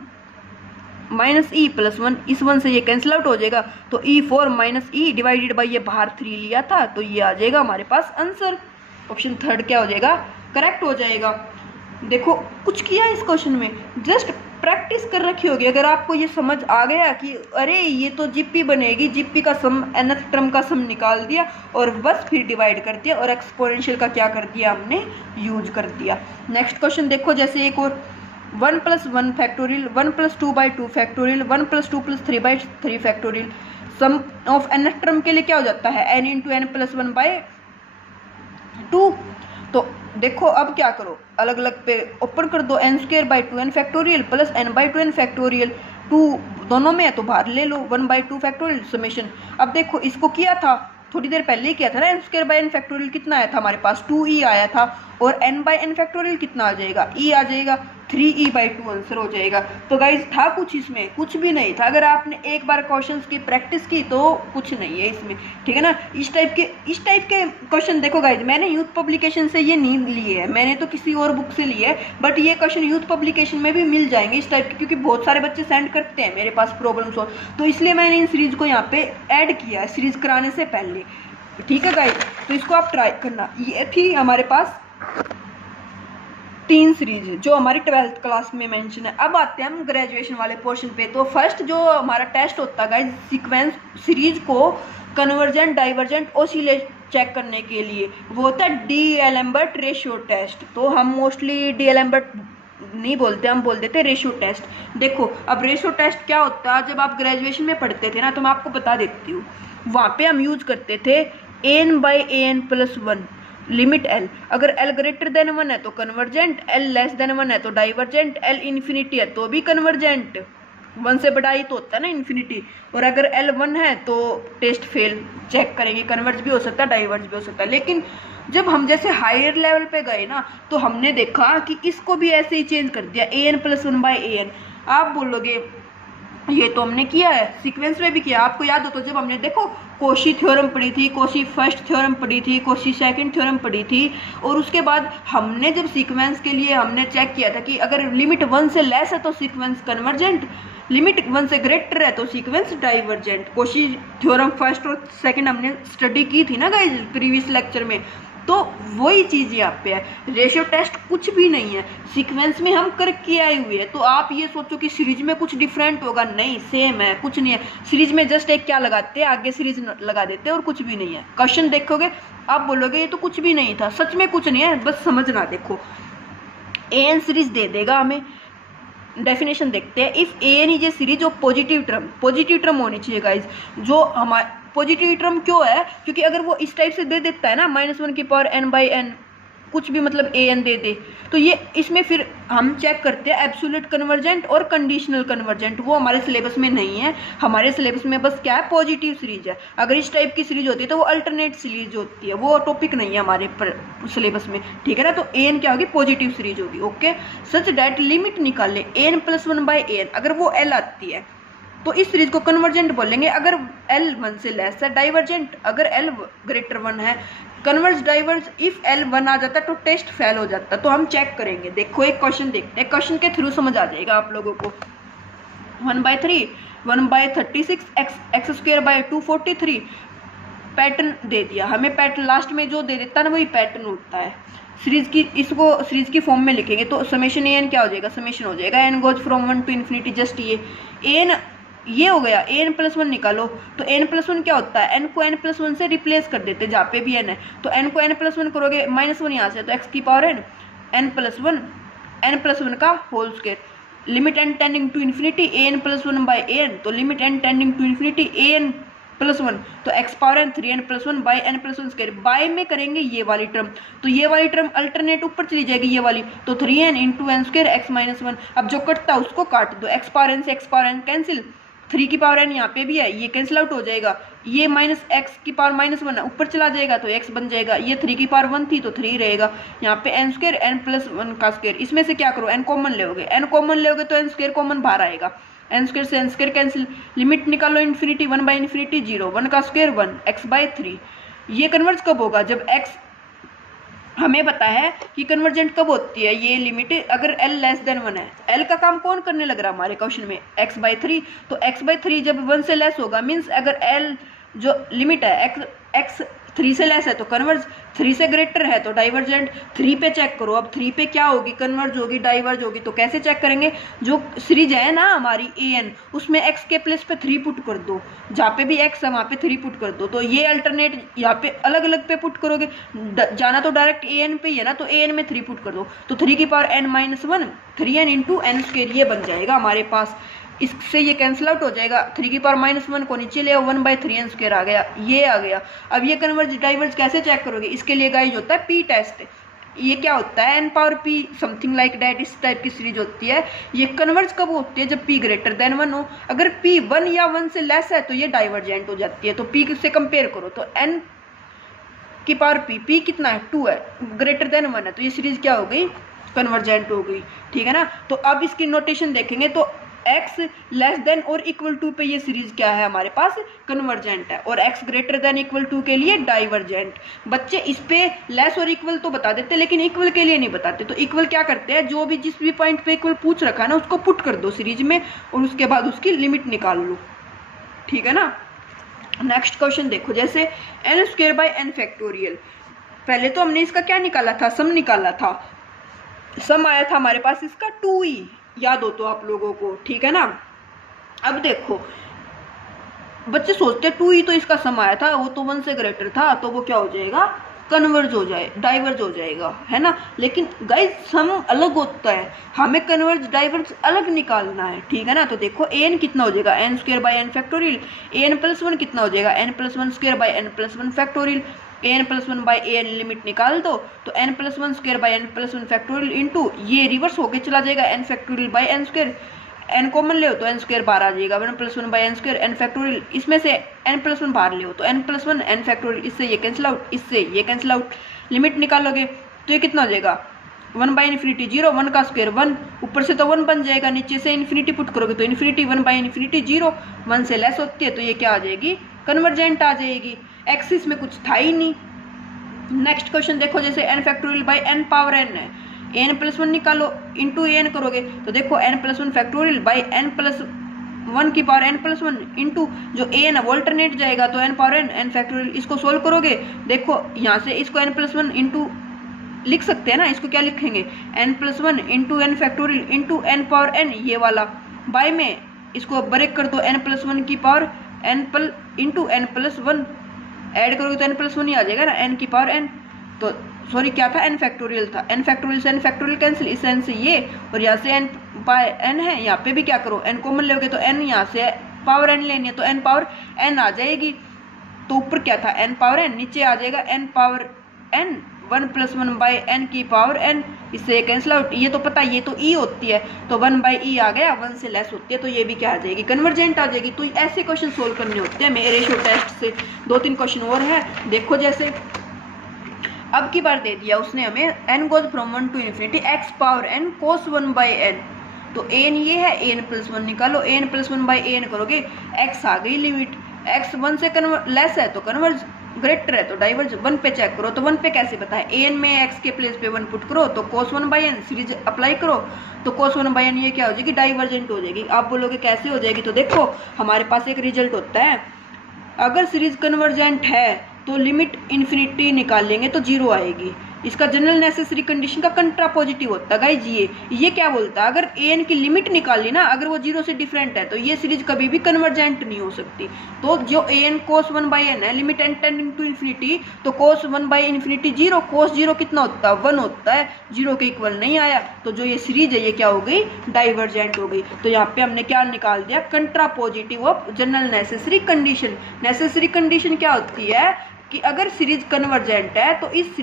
e + 1, इस 1 से ये कैंसिल आउट हो जाएगा। तो e4 - e डिवाइडेड बाई ये बाहर 3 लिया था, तो ये आ जाएगा हमारे पास आंसर। ऑप्शन थर्ड क्या हो जाएगा? करेक्ट हो जाएगा। देखो कुछ किया इस क्वेश्चन में, जस्ट प्रैक्टिस कर रखी होगी। अगर आपको ये समझ आ गया कि अरे ये तो जीपी बनेगी, जीपी का सम nth टर्म का सम निकाल दिया और बस फिर डिवाइड कर दिया और एक्सपोनेंशियल का क्या कर दिया हमने? यूज कर दिया। नेक्स्ट क्वेश्चन देखो, जैसे एक और 1 + 1 factorial, 1 + 2/2 factorial, 1 + 2 + 3/3 factorial. Sum of nth term के लिए क्या हो जाता है? n × n + 1/2। तो देखो अब क्या करो, अलग अलग पे ओपन कर दो, n²/2n factorial plus n/2n factorial. 2 दोनों में है तो बाहर ले लो, 1/2 फैक्टोरियल समेशन। अब देखो इसको किया था थोड़ी देर पहले ही किया था ना, n² फैक्टोरियल कितना आया था हमारे पास? 2e आया था, और n/n फैक्टोरियल कितना आ जाएगा? e आ जाएगा, 3e/2 आंसर हो जाएगा। तो गाइज था कुछ इसमें? कुछ भी नहीं था। अगर आपने एक बार क्वेश्चंस की प्रैक्टिस की तो कुछ नहीं है इसमें, ठीक है ना। इस टाइप के क्वेश्चन देखो गाइज, मैंने यूथ पब्लिकेशन से ये नहीं लिए है, मैंने तो किसी और बुक से लिए है, बट ये क्वेश्चन यूथ पब्लिकेशन में भी मिल जाएंगे इस टाइप के, क्योंकि बहुत सारे बच्चे सेंड करते हैं मेरे पास प्रॉब्लम सॉल्व, तो इसलिए मैंने इन सीरीज को यहाँ पे ऐड किया है सीरीज कराने से पहले, ठीक है गाइज। तो इसको आप ट्राई करना। ये थी हमारे पास 3 सीरीज जो हमारी 12th क्लास में मेंशन है। अब आते हैं हम ग्रेजुएशन वाले पोर्शन पे। तो फर्स्ट जो हमारा टेस्ट होता है गाइज, सीक्वेंस सीरीज को कन्वर्जेंट, डाइवर्जेंट, ऑसिलेट चेक करने के लिए, वो होता है डी-एलेम्बर्ट रेशियो टेस्ट। तो हम मोस्टली डी-एलेम्बर्ट नहीं बोलते, हम बोल देते रेशियो टेस्ट। देखो अब रेशियो टेस्ट क्या होता है, जब आप ग्रेजुएशन में पढ़ते थे ना, तो मैं आपको बता देती हूँ, वहाँ पे हम यूज करते थे n/an + 1 लिमिट l। अगर l > 1 है तो कन्वर्जेंट, l < 1 है तो डाइवर्जेंट, l इन्फिनिटी है तो भी कन्वर्जेंट, 1 से बड़ा ही तो होता है ना इन्फिनिटी, और अगर l 1 है तो टेस्ट फेल चेक करेंगे, कन्वर्ज भी हो सकता है, डाइवर्ज भी हो सकता है। लेकिन जब हम जैसे हायर लेवल पे गए ना, तो हमने देखा कि इसको भी ऐसे ही चेंज कर दिया, an + 1/an। आप बोलोगे ये तो हमने किया है, सीक्वेंस में भी किया। आपको याद हो तो जब हमने देखो कोशी थ्योरम पढ़ी थी, कोशी फर्स्ट थ्योरम पढ़ी थी, कोशी सेकंड थ्योरम पढ़ी थी, और उसके बाद हमने जब सीक्वेंस के लिए हमने चेक किया था कि अगर लिमिट 1 से लेस है तो सीक्वेंस कन्वर्जेंट, लिमिट 1 से ग्रेटर है तो sequence divergent. Cauchy theorem first और सेकंड हमने स्टडी की थी ना गाइस प्रीवियस लेक्चर में, तो वही चीज़ यहाँ पे है। रेशियो टेस्ट कुछ भी नहीं है, सीक्वेंस में हम करके आए हुए हैं। तो आप ये सोचो कि सीरीज में कुछ डिफरेंट होगा, नहीं, सेम है, कुछ नहीं है। सीरीज में जस्ट एक क्या लगाते हैं, आगे सीरीज लगा देते हैं और कुछ भी नहीं है। क्वेश्चन देखोगे आप बोलोगे ये तो कुछ भी नहीं था, सच में कुछ नहीं है, बस समझना। देखो एन सीरीज दे देगा हमें, डेफिनेशन देखते हैं। If n is a series of positive term होनी चाहिए गाइज। जो हमारे पॉजिटिव टर्म क्यों है, क्योंकि अगर वो इस टाइप से दे देता है ना, -1n/n कुछ भी मतलब an दे दे, तो ये इसमें फिर हम चेक करते हैं एब्सोल्यूट कन्वर्जेंट और कंडीशनल कन्वर्जेंट। वो हमारे सिलेबस में नहीं है, हमारे सिलेबस में बस क्या है, पॉजिटिव सीरीज है। अगर इस टाइप की सीरीज होती है तो वो अल्टरनेट सीरीज होती है, वो टॉपिक नहीं है हमारे सिलेबस में, ठीक है ना। तो an क्या होगी, पॉजिटिव सीरीज होगी, ओके। सच डैट लिमिट निकाले n + 1/an, अगर वो l आती है तो इस सीरीज को कन्वर्जेंट बोलेंगे। अगर l 1 से लेस है डाइवर्जेंट, अगर l > 1 है कन्वर्ज डाइवर्ज। इफ l 1 आ जाता है तो टेस्ट फेल हो जाता है। तो हम चेक करेंगे। देखो एक क्वेश्चन देखते हैं, क्वेश्चन के थ्रू समझ आ जाएगा आप लोगों को। 1/3, 1/36 एक्स स्क्वायर बाय 243। पैटर्न दे दिया हमें, पैटर्न लास्ट में जो दे देता है ना वही पैटर्न होता है। सीरीज की, इसको सीरीज की फॉर्म में लिखेंगे तो समेशन एन क्या हो जाएगा, समेशन हो जाएगा n goes from 1 to infinity, just ये एन ये हो गया। एन प्लस वन निकालो तो एन प्लस वन क्या होता है, एन को एन प्लस वन से रिप्लेस कर देते जहाँ पे भी एन है, तो एन को एन प्लस वन करोगे -1 यहाँ से, तो एक्स की power N, N plus one का whole square, limit N tending to infinity N plus one by N, तो limit N tending to infinity N plus one, तो X power N 3n plus one by N plus one square. बाय में करेंगे ये वाली term, तो ये वाली टर्म अल्टरनेट ऊपर चली जाएगी ये वाली, तो 3n into n square x minus one. अब जो कटता है उसको काट दो, एक्स पावर एन से एक्स पावर एन कैंसिल, 3 की पावर एन यहाँ पे भी है, ये कैंसिल आउट हो जाएगा, ये माइनस एक्स की पावर -1 ऊपर चला जाएगा तो एक्स बन जाएगा, ये 3 की पावर 1 थी तो 3 रहेगा, यहाँ पे n square n plus one का स्क्वायर। इसमें से क्या करो, एन कॉमन लोगे, एन कॉमन लोगे तो एन स्क्वायर कॉमन बाहर आएगा, एन स्क्वायर से एन स्क्वायर कैंसिल, लिमिट निकालो इन्फिनिटी 1/इन्फिनिटी 0, 1 का स्क्वायर 1 x/3। ये कन्वर्ज कब होगा, जब x हमें पता है कि कन्वर्जेंट कब होती है ये लिमिट, अगर l लेस देन 1 है। l का काम कौन करने लग रहा है हमारे क्वेश्चन में, x/3, तो x/3 जब 1 से लेस होगा मीन्स अगर l जो लिमिट है x 3 से लेस है तो कन्वर्ज, 3 से ग्रेटर है तो डाइवर्जेंट। 3 पे चेक करो, अब 3 पे क्या होगी, कन्वर्ज होगी, डाइवर्ज होगी, तो कैसे चेक करेंगे, जो सीरीज है ना हमारी an उसमें x के प्लेस पे 3 पुट कर दो, जहाँ पे भी x है वहाँ पे 3 पुट कर दो, तो ये अल्टरनेट यहाँ पे अलग अलग पे पुट करोगे, जाना तो डायरेक्ट an पे ही है ना, तो an में 3 पुट कर दो, तो 3 की power n-1 3n into n square ये बन जाएगा हमारे पास। इससे ये कैंसिल आउट हो जाएगा, 3 की पावर -1 को नीचे ले आओ, 1/3n स्क्वायर आ गया, ये आ गया। अब ये कन्वर्ज डाइवर्ज कैसे चेक करोगे, इसके लिए गाइज होता है पी टेस्ट। ये क्या होता है, n power p something like that, इस टाइप की सीरीज होती है। ये कन्वर्ज कब होती है, जब p ग्रेटर देन 1 हो, अगर p 1 या 1 से लेस है तो ये डाइवर्जेंट हो जाती है, तो p से कंपेयर करो तो n की पावर p कितना है 2 है, ग्रेटर देन 1 है, तो ये सीरीज क्या हो गई, कन्वर्जेंट हो गई, ठीक है ना। तो अब इसकी नोटेशन देखेंगे तो x लेस देन और इक्वल टू पे ये सीरीज क्या है हमारे पास, कन्वर्जेंट है, और x greater than equal to के लिए डाइवर्जेंट। बच्चे इस पे लेस और इक्वल तो बता देते लेकिन इक्वल के लिए नहीं बताते, तो इक्वल क्या करते हैं, जो भी जिस भी पॉइंट पे इक्वल पूछ रखा है ना उसको पुट कर दो सीरीज में और उसके बाद उसकी लिमिट निकाल लो, ठीक है ना। नेक्स्ट क्वेश्चन देखो, जैसे n square by n factorial, पहले तो हमने इसका क्या निकाला था, सम निकाला था, सम आया था हमारे पास इसका 2e, याद हो तो आप लोगों को, ठीक है ना। अब देखो बच्चे सोचते 2e तो इसका सम आया था, वो तो 1 से ग्रेटर था, तो वो क्या हो जाएगा, कन्वर्ज हो जाए, डाइवर्ज हो जाएगा, है ना। लेकिन गाइस सम अलग होता है, हमें कन्वर्ज डाइवर्ज अलग निकालना है, ठीक है ना। तो देखो an कितना हो जाएगा, n square by n factorial, an plus 1 कितना हो जाएगा, n plus 1 square by n plus 1 factorial, an plus 1 by an limit निकाल दो, तो n plus 1 square by n plus 1 factorial into ये रिवर्स होके चला जाएगा n factorial by n square, n common ले हो तो n स्क्वायर बाहर आ जाएगा, 1 plus 1 by n square n factorial, इसमें से n प्लस 1 बाहर ले हो तो n प्लस 1 n फैक्टोरियल, इससे ये कैंसिल आउट, इससे ये कैंसिल आउट, लिमिट निकालोगे तो ये कितना हो जाएगा, 1/इन्फिनिटी 0, 1 का स्क्वायर 1, ऊपर से तो 1 बन जाएगा, नीचे से इन्फिनिटी पुट करोगे तो इन्फिनिटी 1/इन्फिनिटी 0, 1 से लेस होती है तो ये क्या आ जाएगी, कन्वर्जेंट आ जाएगी। एक्सिस में कुछ था ही नहीं। नेक्स्ट क्वेश्चन देखो, जैसे n factorial by n power n है, n प्लस 1 निकालो इंटू n करोगे तो देखो n plus 1 factorial by n plus 1 की पावर n प्लस 1 इंटू जो n है वो अल्टरनेट जाएगा तो n पावर n फैक्टोरियल, इसको सोल्व करोगे, देखो यहाँ से इसको n प्लस 1 इंटू लिख सकते हैं ना, इसको क्या लिखेंगे, n plus 1 into n factorial into n power n, ये वाला बाय में इसको ब्रेक कर दो, n प्लस 1 की power n plus into n plus 1 add करोगे तो n प्लस 1 ही आ जाएगा ना, n की पावर n, तो सॉरी क्या था, n फैक्टोरियल था, n फैक्टोरियल से n फैक्टोरियल कैंसिल, इस n से ये, और यहाँ से n बाय n है, यहाँ पे भी क्या करो n कॉमन लोगे तो n यहाँ से पावर n लेनी है तो n पावर n आ जाएगी, तो ऊपर क्या था n पावर n, नीचे आ जाएगा n power n, 1 plus 1 by n की पावर n, इससे कैंसिल आउट, ये तो पता ये तो e होती है तो 1/e आ गया, 1 से लेस होती है तो ये भी क्या आ जाएगी, कन्वर्जेंट आ जाएगी। तो ऐसे क्वेश्चन सोल्व करने होते हैं मेरे रेशियो टेस्ट से। 2-3 क्वेश्चन और है, देखो जैसे अब की बार दे दिया उसने हमें n goes from 1 to infinity x power n cos 1/n, तो n ये है, n प्लस 1 निकालो, n प्लस 1/n करोगे, x आ गई लिमिट, x 1 से लेस है तो कन्वर्ज, ग्रेटर है तो डाइवर्जेंट 1 पे चेक करो, तो 1 पे कैसे पता है, एन में एक्स के प्लेस पे 1 पुट करो तो cos 1 by n series apply करो तो cos 1 बाई एन ये क्या हो जाएगी, डाइवर्जेंट हो जाएगी। आप बोलोगे कैसे हो जाएगी, तो देखो हमारे पास एक रिजल्ट होता है, अगर सीरीज कन्वर्जेंट है तो लिमिट इन्फिनिटी निकालेंगे तो 0 आएगी। इसका जनरल नेसेसरी कंडीशन का कंट्रा पॉजिटिव होता है गाइज। ये क्या बोलता है, अगर एन की लिमिट निकाली ना, अगर वो 0 से डिफरेंट है तो ये सीरीज कभी भी कन्वर्जेंट नहीं हो सकती। तो जो एन cos 1 बाई एन है, limit N tending to infinity, तो cos 1 बाई इन्फिनिटी 0, cos 0 कितना होता है 1 होता है, 0 के इक्वल नहीं आया, तो जो ये सीरीज है ये क्या हो गई, डाइवर्जेंट हो गई। तो यहाँ पे हमने क्या निकाल दिया, contrapositive of general necessary condition. Necessary condition क्या होती है कि अगर सीरीज कन्वर्जेंट है तो इस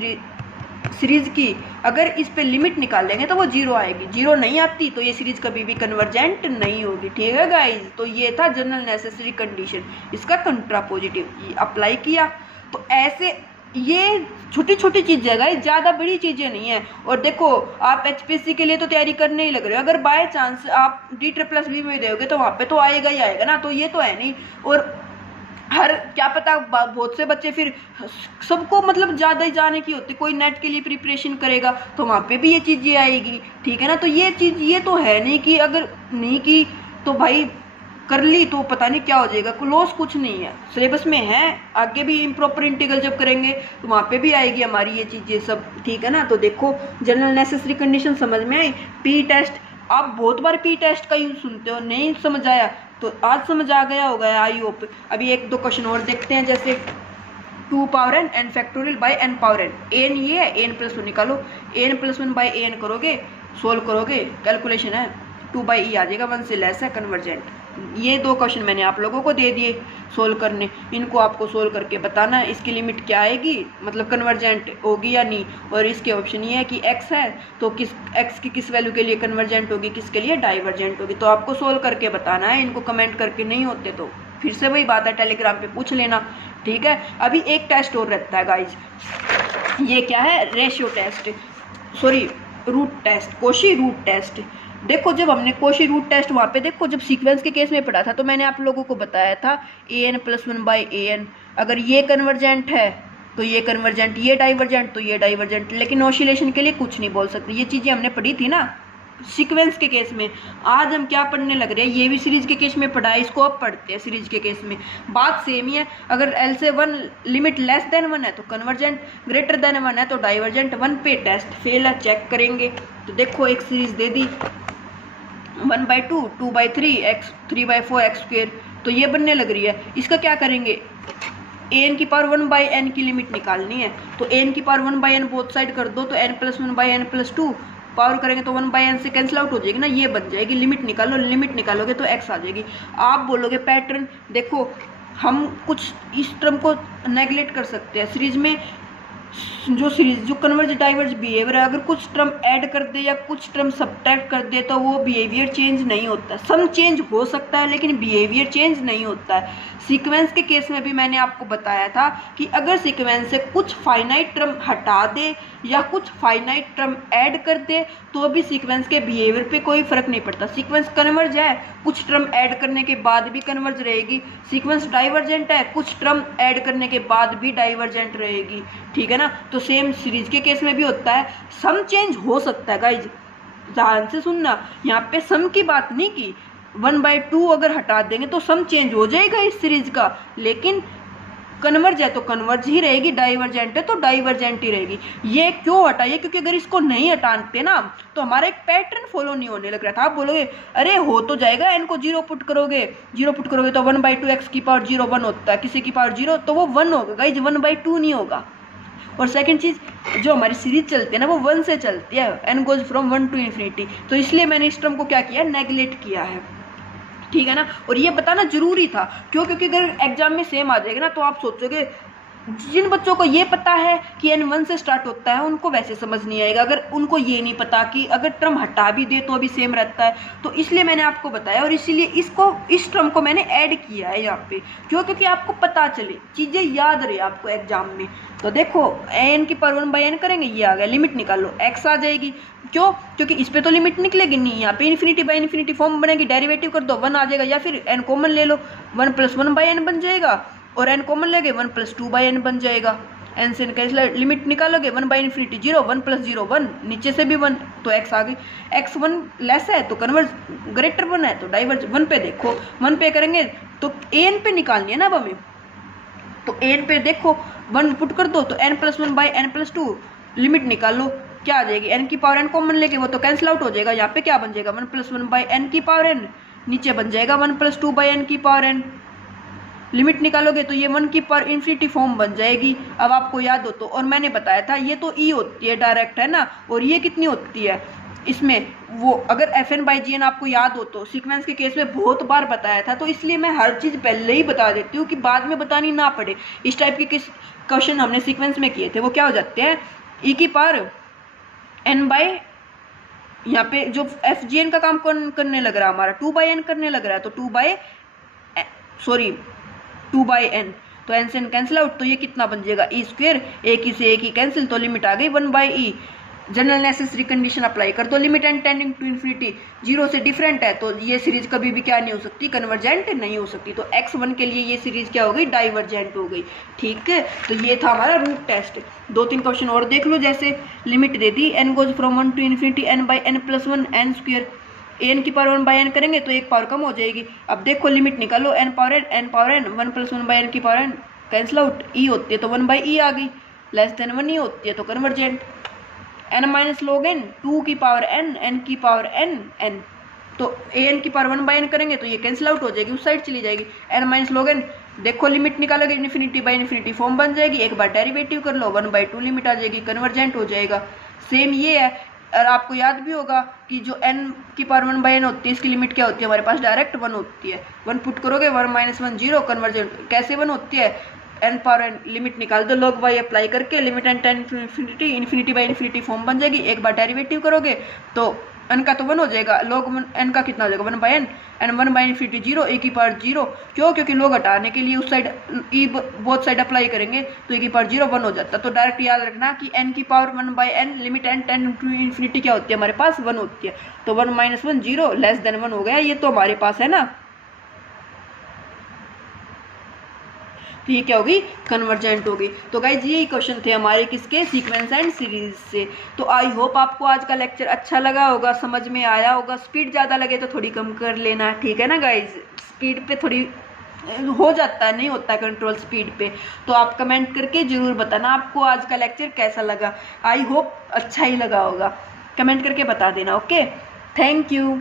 सीरीज की अगर इस पे लिमिट निकालेंगे तो वो 0 आएगी, 0 नहीं आती तो ये सीरीज कभी भी कन्वर्जेंट नहीं होगी। ठीक है गाइज, तो ये था जनरल नेसेसरी कंडीशन, इसका कंट्रा पॉजिटिव अप्लाई किया। तो ऐसे ये छोटी छोटी चीज़ें है गाइज, ज़्यादा बड़ी चीज़ें नहीं है। और देखो आप एचपीएससी के लिए तो तैयारी करने ही लग रहे हो, अगर बाय चांस आप D++ में दोगे तो वहाँ पे तो आएगा ही आएगा ना, तो ये तो है नहीं। और हर क्या पता बहुत से बच्चे फिर सबको मतलब ज़्यादा ही जाने की होती, कोई नेट के लिए प्रिपरेशन करेगा तो वहाँ पे भी ये चीज़ें आएगी। ठीक है ना, तो ये चीज़ ये तो है नहीं कि अगर नहीं की तो भाई कर ली तो पता नहीं क्या हो जाएगा, लॉस कुछ नहीं है, सिलेबस में है। आगे भी इम्प्रॉपर इंटीग्रल जब करेंगे तो वहाँ पे भी आएगी हमारी ये चीज़ें सब। ठीक है ना, तो देखो जनरल नेसेसरी कंडीशन समझ में आई। पी टेस्ट, आप बहुत बार पी टेस्ट का यूज सुनते हो, नहीं समझ आया तो आज समझ आ गया होगा आई होप। अभी 1-2 क्वेश्चन और देखते हैं, जैसे 2 power N n factorial by n power N, n ये है, एन प्लस 1 निकालो, एन प्लस 1 बाई एन करोगे, सोल्व करोगे, कैलकुलेशन है 2 बाई ई आ जाएगा, 1 से लेस है, कन्वर्जेंट। ये 2 क्वेश्चन मैंने आप लोगों को दे दिए सोल्व करने, इनको आपको सोल्व करके बताना है इसकी लिमिट क्या आएगी, मतलब कन्वर्जेंट होगी या नहीं। और इसके ऑप्शन ये है कि x है तो किस x की किस वैल्यू के लिए कन्वर्जेंट होगी, किसके लिए डाइवर्जेंट होगी, तो आपको सोल्व करके बताना है। इनको कमेंट करके नहीं होते तो फिर से वही बात है, टेलीग्राम पे पूछ लेना। ठीक है, अभी एक टेस्ट और रहता है गाइज, ये क्या है, ratio test, sorry root test, Cauchy root test. देखो जब हमने कोशी रूट टेस्ट वहाँ पे देखो जब सीक्वेंस के केस में पढ़ा था तो मैंने आप लोगों को बताया था an+1 बाई an, अगर ये कन्वर्जेंट है तो ये कन्वर्जेंट, ये डाइवर्जेंट तो ये डाइवर्जेंट, लेकिन ऑसिलेशन के लिए कुछ नहीं बोल सकते। ये चीज़ें हमने पढ़ी थी ना सीक्वेंस के केस में। आज हम क्या पढ़ने लग रहे हैं, ये भी सीरीज के केस में पढ़ा है, इसको अब पढ़ते हैं सीरीज के केस में। बात सेम ही है, अगर L से 1 लिमिट लेस देन 1 है तो कन्वर्जेंट, ग्रेटर देन 1 है तो डाइवर्जेंट। 1 पे टेस्ट फेल है, चेक करेंगे। तो देखो एक सीरीज दे दी 1/2, 2/3, x 3/4 x स्क्वेयर, तो ये बनने लग रही है। इसका क्या करेंगे, an की पावर 1 बाई एन की लिमिट निकालनी है, तो n की power 1 by n both side कर दो तो n+1 बाई n+2 पावर करेंगे तो 1 बाई एन से कैंसिल आउट हो जाएगी ना, ये बन जाएगी। लिमिट निकालो, लिमिट निकालोगे तो x आ जाएगी। आप बोलोगे पैटर्न, देखो हम कुछ इस टर्म को नेगलेक्ट कर सकते हैं सीरीज में, जो कन्वर्ज डाइवर्ज बिहेवियर है, अगर कुछ टर्म ऐड कर दे या कुछ टर्म सब्ट्रैक्ट कर दे तो वो बिहेवियर चेंज नहीं होता। सम चेंज हो सकता है लेकिन बिहेवियर चेंज नहीं होता है। सीक्वेंस के केस में भी मैंने आपको बताया था कि अगर सीक्वेंस से कुछ फाइनाइट टर्म हटा दे या कुछ फाइनाइट टर्म ऐड कर दे तो भी सीक्वेंस के बिहेवियर पे कोई फर्क नहीं पड़ता। सीक्वेंस कन्वर्ज है, कुछ टर्म ऐड करने के बाद भी कन्वर्ज रहेगी। सीक्वेंस डाइवर्जेंट है, कुछ टर्म ऐड करने के बाद भी डाइवर्जेंट रहेगी। ठीक है ना, तो सेम सीरीज के केस में भी होता है, सम चेंज हो सकता है गाइज, ध्यान से सुनना। यहाँ पे सम की बात नहीं की, 1/2 अगर हटा देंगे तो सम चेंज हो जाएगा इस सीरीज का, लेकिन कन्वर्ज है तो कन्वर्ज ही रहेगी, डाइवर्जेंट है तो डाइवर्जेंट ही रहेगी। ये क्यों हटाइए, क्योंकि अगर इसको नहीं हटाते ना तो हमारा एक पैटर्न फॉलो नहीं होने लग रहा था। आप बोलोगे अरे हो तो जाएगा, इनको 0 पुट करोगे, 0 पुट करोगे तो 1/2 x की पावर 0 1 होता है, किसी की पावर 0 तो वो 1 होगा गाइज, 1/2 नहीं होगा। और सेकंड चीज़, जो हमारी सीरीज चलती है ना वो 1 से चलती है, n goes from 1 to infinity, तो इसलिए मैंने इस टर्म को क्या किया, नेगलेक्ट किया है। ठीक है ना, और ये बताना जरूरी था, क्यों, क्योंकि अगर एग्जाम में सेम आ जाएगा ना तो आप सोचोगे, जिन बच्चों को ये पता है कि n1 से स्टार्ट होता है उनको वैसे समझ नहीं आएगा, अगर उनको ये नहीं पता कि अगर टर्म हटा भी दे तो भी सेम रहता है, तो इसलिए मैंने आपको बताया। और इसीलिए इस टर्म को मैंने ऐड किया है यहाँ पे, क्यों, क्योंकि आपको पता चले, चीज़ें याद रहे आपको एग्जाम में। तो देखो n की पावर 1 बाई एन करेंगे, ये आ गया, लिमिट निकालो, x आ जाएगी। क्यों, क्योंकि इस पे तो लिमिट निकलेगी नहीं, यहाँ पे इन्फिनिटी बाई इन्फिनिटी फॉर्म बनेगी, डेरिवेटिव कर दो 1 आ जाएगा, या फिर n कॉमन ले लो, 1+1 बाई एन बन जाएगा। और n कॉमन लेंगे 1 + 2/n बन जाएगा। n से कैंसिल, लिमिट निकालोगे 1/∞ 0, 1 + 0 1, नीचे से भी 1, तो x आ गई। x 1 लेस है तो कन्वर्ज, ग्रेटर 1 है तो डाइवर्ज। 1 पे देखो, 1 पे करेंगे तो an पे निकालनी है ना अब हमें, तो an पे देखो 1 पुट कर दो तो n + 1/n + 2, लिमिट निकाल लो क्या आ जाएगी, n की पावर n कॉमन लेके वो तो कैंसिल आउट हो जाएगा। यहाँ पे क्या बन जाएगा 1 + 1/n की पावर n, नीचे बन जाएगा 1 + 2/n की पावर n। लिमिट निकालोगे तो ये 1 की पावर इन्फिनिटी फॉर्म बन जाएगी। अब आपको याद हो तो, और मैंने बताया था ये तो e होती है डायरेक्ट, है ना, और ये कितनी होती है इसमें, वो अगर fn/gn आपको याद हो तो सीक्वेंस के केस में बहुत बार बताया था, तो इसलिए मैं हर चीज़ पहले ही बता देती हूँ कि बाद में बतानी ना पड़े। इस टाइप के किस क्वेश्चन हमने सीक्वेंस में किए थे वो क्या हो जाते हैं, e की पावर n बाय, यहाँ पे जो FGN का काम करने लग रहा है हमारा 2/n करने लग रहा है, तो 2/n, तो n से n कैंसिल आउट, तो ये कितना बन जाएगा e², एक ही से एक ही कैंसिल, तो लिमिट आ गई 1/e। General necessary condition apply कर दो, limit n tending to infinity 0 से डिफरेंट है तो ये सीरीज कभी भी क्या नहीं हो सकती, कन्वर्जेंट नहीं हो सकती। तो x1 के लिए ये सीरीज क्या हो गई, डाइवर्जेंट हो गई। ठीक है, तो ये था हमारा रूट टेस्ट। 2-3 क्वेश्चन और देख लो, जैसे लिमिट दे दी n goes from 1 to infinity n/n + 1 n², n की पावर 1/n करेंगे तो एक पावर कम हो जाएगी। अब देखो लिमिट निकालो n पावर n 1 + 1/n की power n cancel out, e होती है तो 1/e आ गई, लेस देन 1 e होती है तो कन्वर्जेंट। n - log n 2 की पावर n की पावर n, तो an की पावर 1/n करेंगे तो ये कैंसिल आउट हो जाएगी, उस साइड चली जाएगी। n - log n देखो लिमिट निकालोगे इन्फिनिटी/इन्फिनिटी फॉर्म बन जाएगी, एक बार डेरिवेटिव कर लो 1/2 लिमिट आ जाएगी, कन्वर्जेंट हो जाएगा। सेम ये है, और आपको याद भी होगा कि जो n की पावर 1/n होती है इसकी लिमिट क्या होती है हमारे पास, डायरेक्ट 1 होती है। 1 पुट करोगे 1 - 1 0, कन्वर्जेंट कैसे 1 होती है, n पावर n, लिमिट निकाल दो log y अप्लाई करके, limit n tend to infinity by infinity form बन जाएगी। एक बार डेरिवेटिव करोगे तो n का तो 1 हो जाएगा, log n का कितना हो जाएगा 1/n, n 1/∞ 0, e की पावर 0, क्यों, क्योंकि log हटाने के लिए उस side e both side apply करेंगे तो e की पावर 0 1 हो जाता। तो डायरेक्ट याद रखना कि n की power 1/n, limit n tend to infinity क्या होती है हमारे पास 1 होती है, तो 1 - 1 0, लेस देन 1 हो गया, ये तो हमारे पास है ना, तो ये क्या होगी, कन्वर्जेंट होगी। तो गाइज यही क्वेश्चन थे हमारे किसके, सीक्वेंस एंड सीरीज से। तो आई होप आपको आज का लेक्चर अच्छा लगा होगा, समझ में आया होगा। स्पीड ज़्यादा लगे तो थोड़ी कम कर लेना, ठीक है ना गाइज, स्पीड पे थोड़ी हो जाता है, नहीं होता कंट्रोल स्पीड पे। तो आप कमेंट करके ज़रूर बताना आपको आज का लेक्चर कैसा लगा। आई होप अच्छा ही लगा होगा, कमेंट करके बता देना। Okay, thank you.